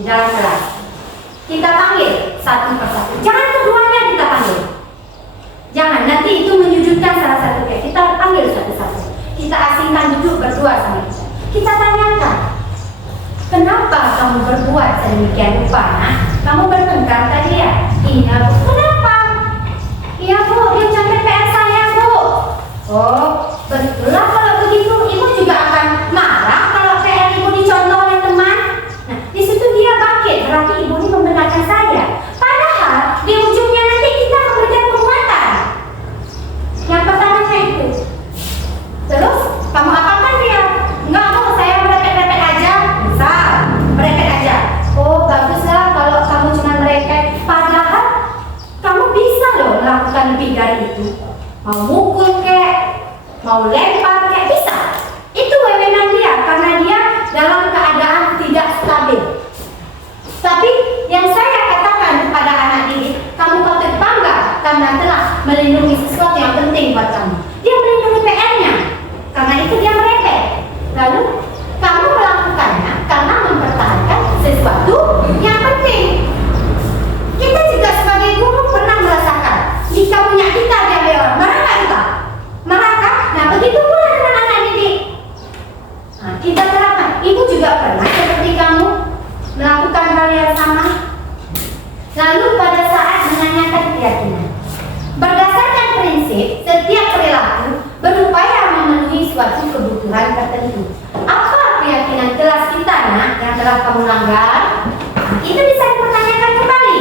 di dalam kelas. Kita panggil satu persatu. Jangan keduanya kita panggil. Jangan, nanti itu menyudutkan salah satu pihak. Kita panggil satu-satu. Kita asingkan duduk berdua sama kita. Kita tanyakan, kenapa kamu berbuat sedemikian rupa? Nah, kamu bertengkar tadi ya? Iya Bu. Kenapa? Iya Bu, dia capek PR saya Bu. Oh, betul lah kalau begitu. Ibu juga akan marah kalau PR ibu dicontoh oleh teman. Nah, di situ dia bangkit. Berarti ibu ini membenarkan saya. Padahal di ujungnya nanti kita memberikan penguatan. Yang pertamanya itu. Terus kamu apakan dia? Enggak mau, saya merepet-repet aja. Misal, merepet aja. Oh baguslah kalau kamu cuma merepet. Padahal kamu bisa loh melakukan lebih dari itu. Mau mukul kek, mau lempar kek, bisa. Itu wewenang dia karena dia dalam keadaan tidak stabil. Tapi yang saya katakan kepada anak didik, kamu patut bangga karena telah melindungi sesuatu yang penting buat kamu. Dia melindungi PR-nya, karena itu dia merepet. Lalu kamu melakukannya karena mempertahankan sesuatu yang penting. Kita juga sebagai guru pernah merasakan jika punya kita dia lewat, marah nggak kita? Marah kan? Nah begitu pula dengan anak didik. Nah, kita terapkan. Ibu juga pernah seperti kamu melakukan hal yang sama. Lalu pada saat menanyakan keyakinan, berdasarkan prinsip setiap perilaku berupaya memenuhi suatu kebutuhan tertentu. Apa keyakinan kelas kita nak yang telah kamu langgar? Nah, itu bisa dipertanyakan kembali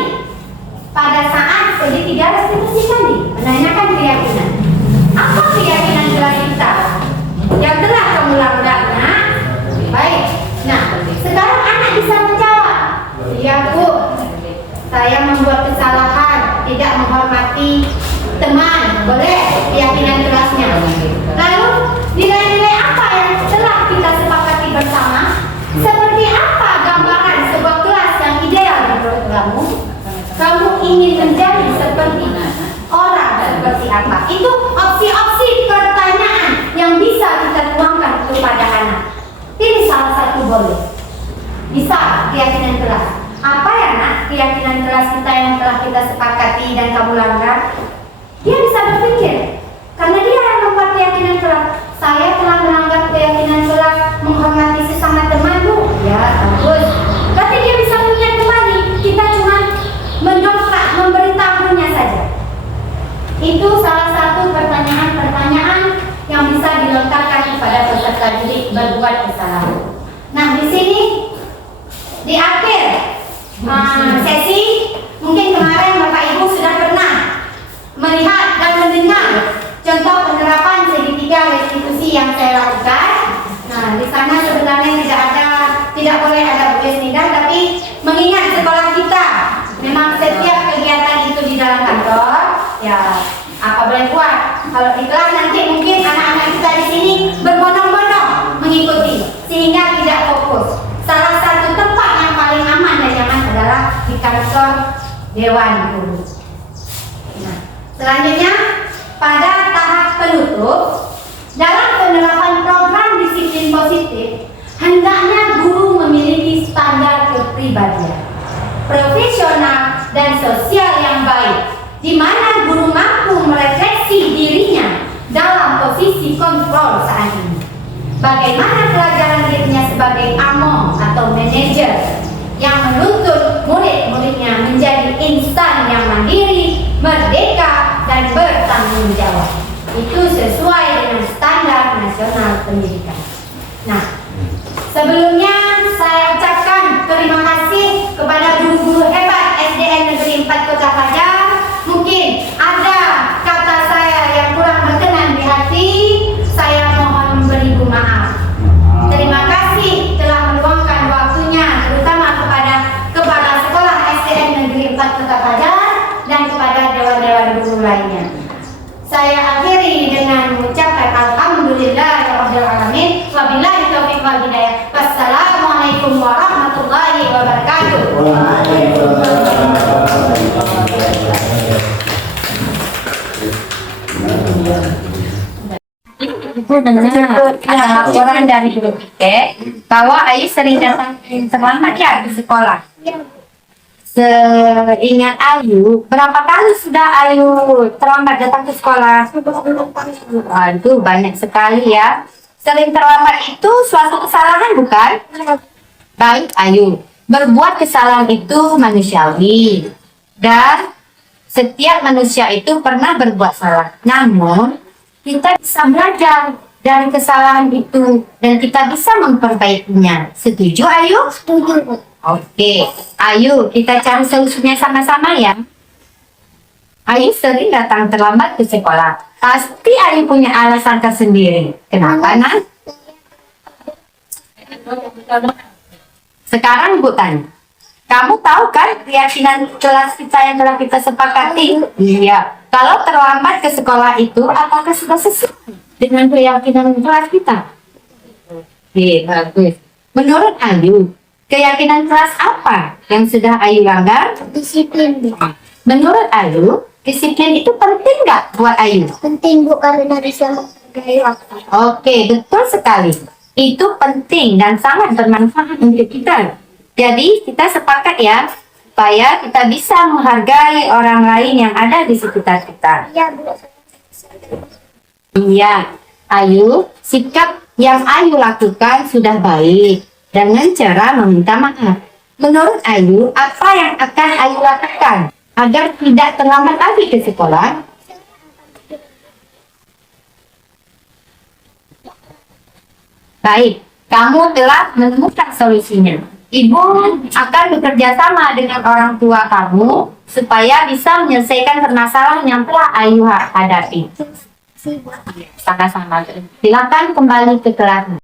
pada saat segitiga restitusi tadi, menanyakan keyakinan. Apa keyakinan kelas kita yang telah kamu langgar nak? Baik. Nah, sekarang anak bisa menjawab. Iya Bu, saya membuat kesalahan, tidak menghormati teman, boleh keyakinan kelasnya. Lalu nilai-nilai apa yang telah kita sepakati bersama? Seperti apa gambaran sebuah kelas yang ideal menurut kamu? Kamu ingin menjadi seperti orang seperti apa? Itu opsi-opsi pertanyaan yang bisa kita tuangkan kepada anak. Ini salah satu boleh. Bisa keyakinan kelas. Apa ya nak keyakinan kelas kita yang telah kita sepakati dan kamu langgar? Dia bisa berpikir, karena dia yang membuat keyakinan kelas. Saya telah melanggar keyakinan kelas menghormati sesama teman Bu. Ya bagus. Tapi dia bisa mengingat kembali. Kita cuma mendongkrak memberitahunya saja. Itu salah satu pertanyaan-pertanyaan yang bisa dilontarkan kepada peserta didik berbuat kesalahan. Nah di sini di akhir sesi mungkin kemarin Bapak Ibu sudah pernah melihat dan mendengar contoh penerapan segitiga restitusi yang saya lakukan. Nah di sana sebenarnya tidak boleh ada Bu Esnida, tapi mengingat sekolah kita memang setiap kegiatan itu di dalam kantor, ya apa boleh buat. Kalau di kelas nanti mungkin anak-anak kita di sini berbondong-bondong mengikuti sehingga tidak fokus. Salah satu tempat yang paling aman dan nyaman adalah di kantor Dewan Guru. Nah, selanjutnya pada tahap penutup dalam penerapan program disiplin positif, hendaknya guru memiliki standar kepribadian, profesional dan sosial yang baik, di mana guru mampu merefleksi dirinya dalam posisi kontrol saat ini. Bagaimana pelajaran dirinya sebagai among atau manajer yang menuntut murid-muridnya menjadi insan yang mandiri, merdeka, dan bertanggung jawab. Itu sesuai dengan standar nasional pendidikan. Nah, sebelumnya saya ucapkan terima kasih kepada guru-guru hebat SDN Negeri 4 Kota Padang. Mungkin ada kata saya yang kurang berkenan di hati, saya mohon beribu maaf. Terima kasih telah meluangkan waktunya, terutama kepada Kepala Sekolah SDN Negeri 4 Kota Padang dan kepada dewan-dewan guru lainnya. Saya akhiri dengan mengucapkan alhamdulillahirabbil alamin, wabillahi taufiq wal hidayah. Wassalamualaikum warahmatullahi wabarakatuh. Ibu dengar ada laporan dari guru kita bahwa Ayu sering datang terlambat ya ke sekolah. Seingat Ayu, berapa kali sudah Ayu terlambat datang ke sekolah? Aduh, banyak sekali ya. Sering terlambat itu suatu kesalahan bukan? Baik Ayu, berbuat kesalahan itu manusiawi. Dan setiap manusia itu pernah berbuat salah. Namun, kita bisa belajar dari kesalahan itu dan kita bisa memperbaikinya. Setuju Ayu? Setuju. Oke, ayo kita cari solusinya sama-sama ya. Ayu sering datang terlambat ke sekolah. Pasti Ayu punya alasan tersendiri. Kenapa, Nak? Sekarang Bu tanya, kamu tahu kan keyakinan kelas kita yang telah kita sepakati? Iya. Kalau terlambat ke sekolah itu, apakah sudah sesuai dengan keyakinan kelas kita? Oke, bagus. Menurut Ayu, keyakinan kelas apa yang sudah Ayu langgar? Disiplin, Bu. Menurut Ayu, disiplin itu penting nggak buat Ayu? Penting, Bu, karena bisa menghargai waktu. Oke, betul sekali. Itu penting dan sangat bermanfaat untuk kita. Jadi, kita sepakat ya, supaya kita bisa menghargai orang lain yang ada di sekitar kita. Iya, Bu. Iya, Ayu, sikap yang Ayu lakukan sudah baik dengan cara meminta maaf. Menurut Ayu, apa yang akan Ayu lakukan agar tidak terlambat lagi ke sekolah? Baik, kamu telah menemukan solusinya. Ibu akan bekerja sama dengan orang tua kamu supaya bisa menyelesaikan permasalahan yang telah Ayu hadapi. Sama-sama. Silakan kembali ke kelas.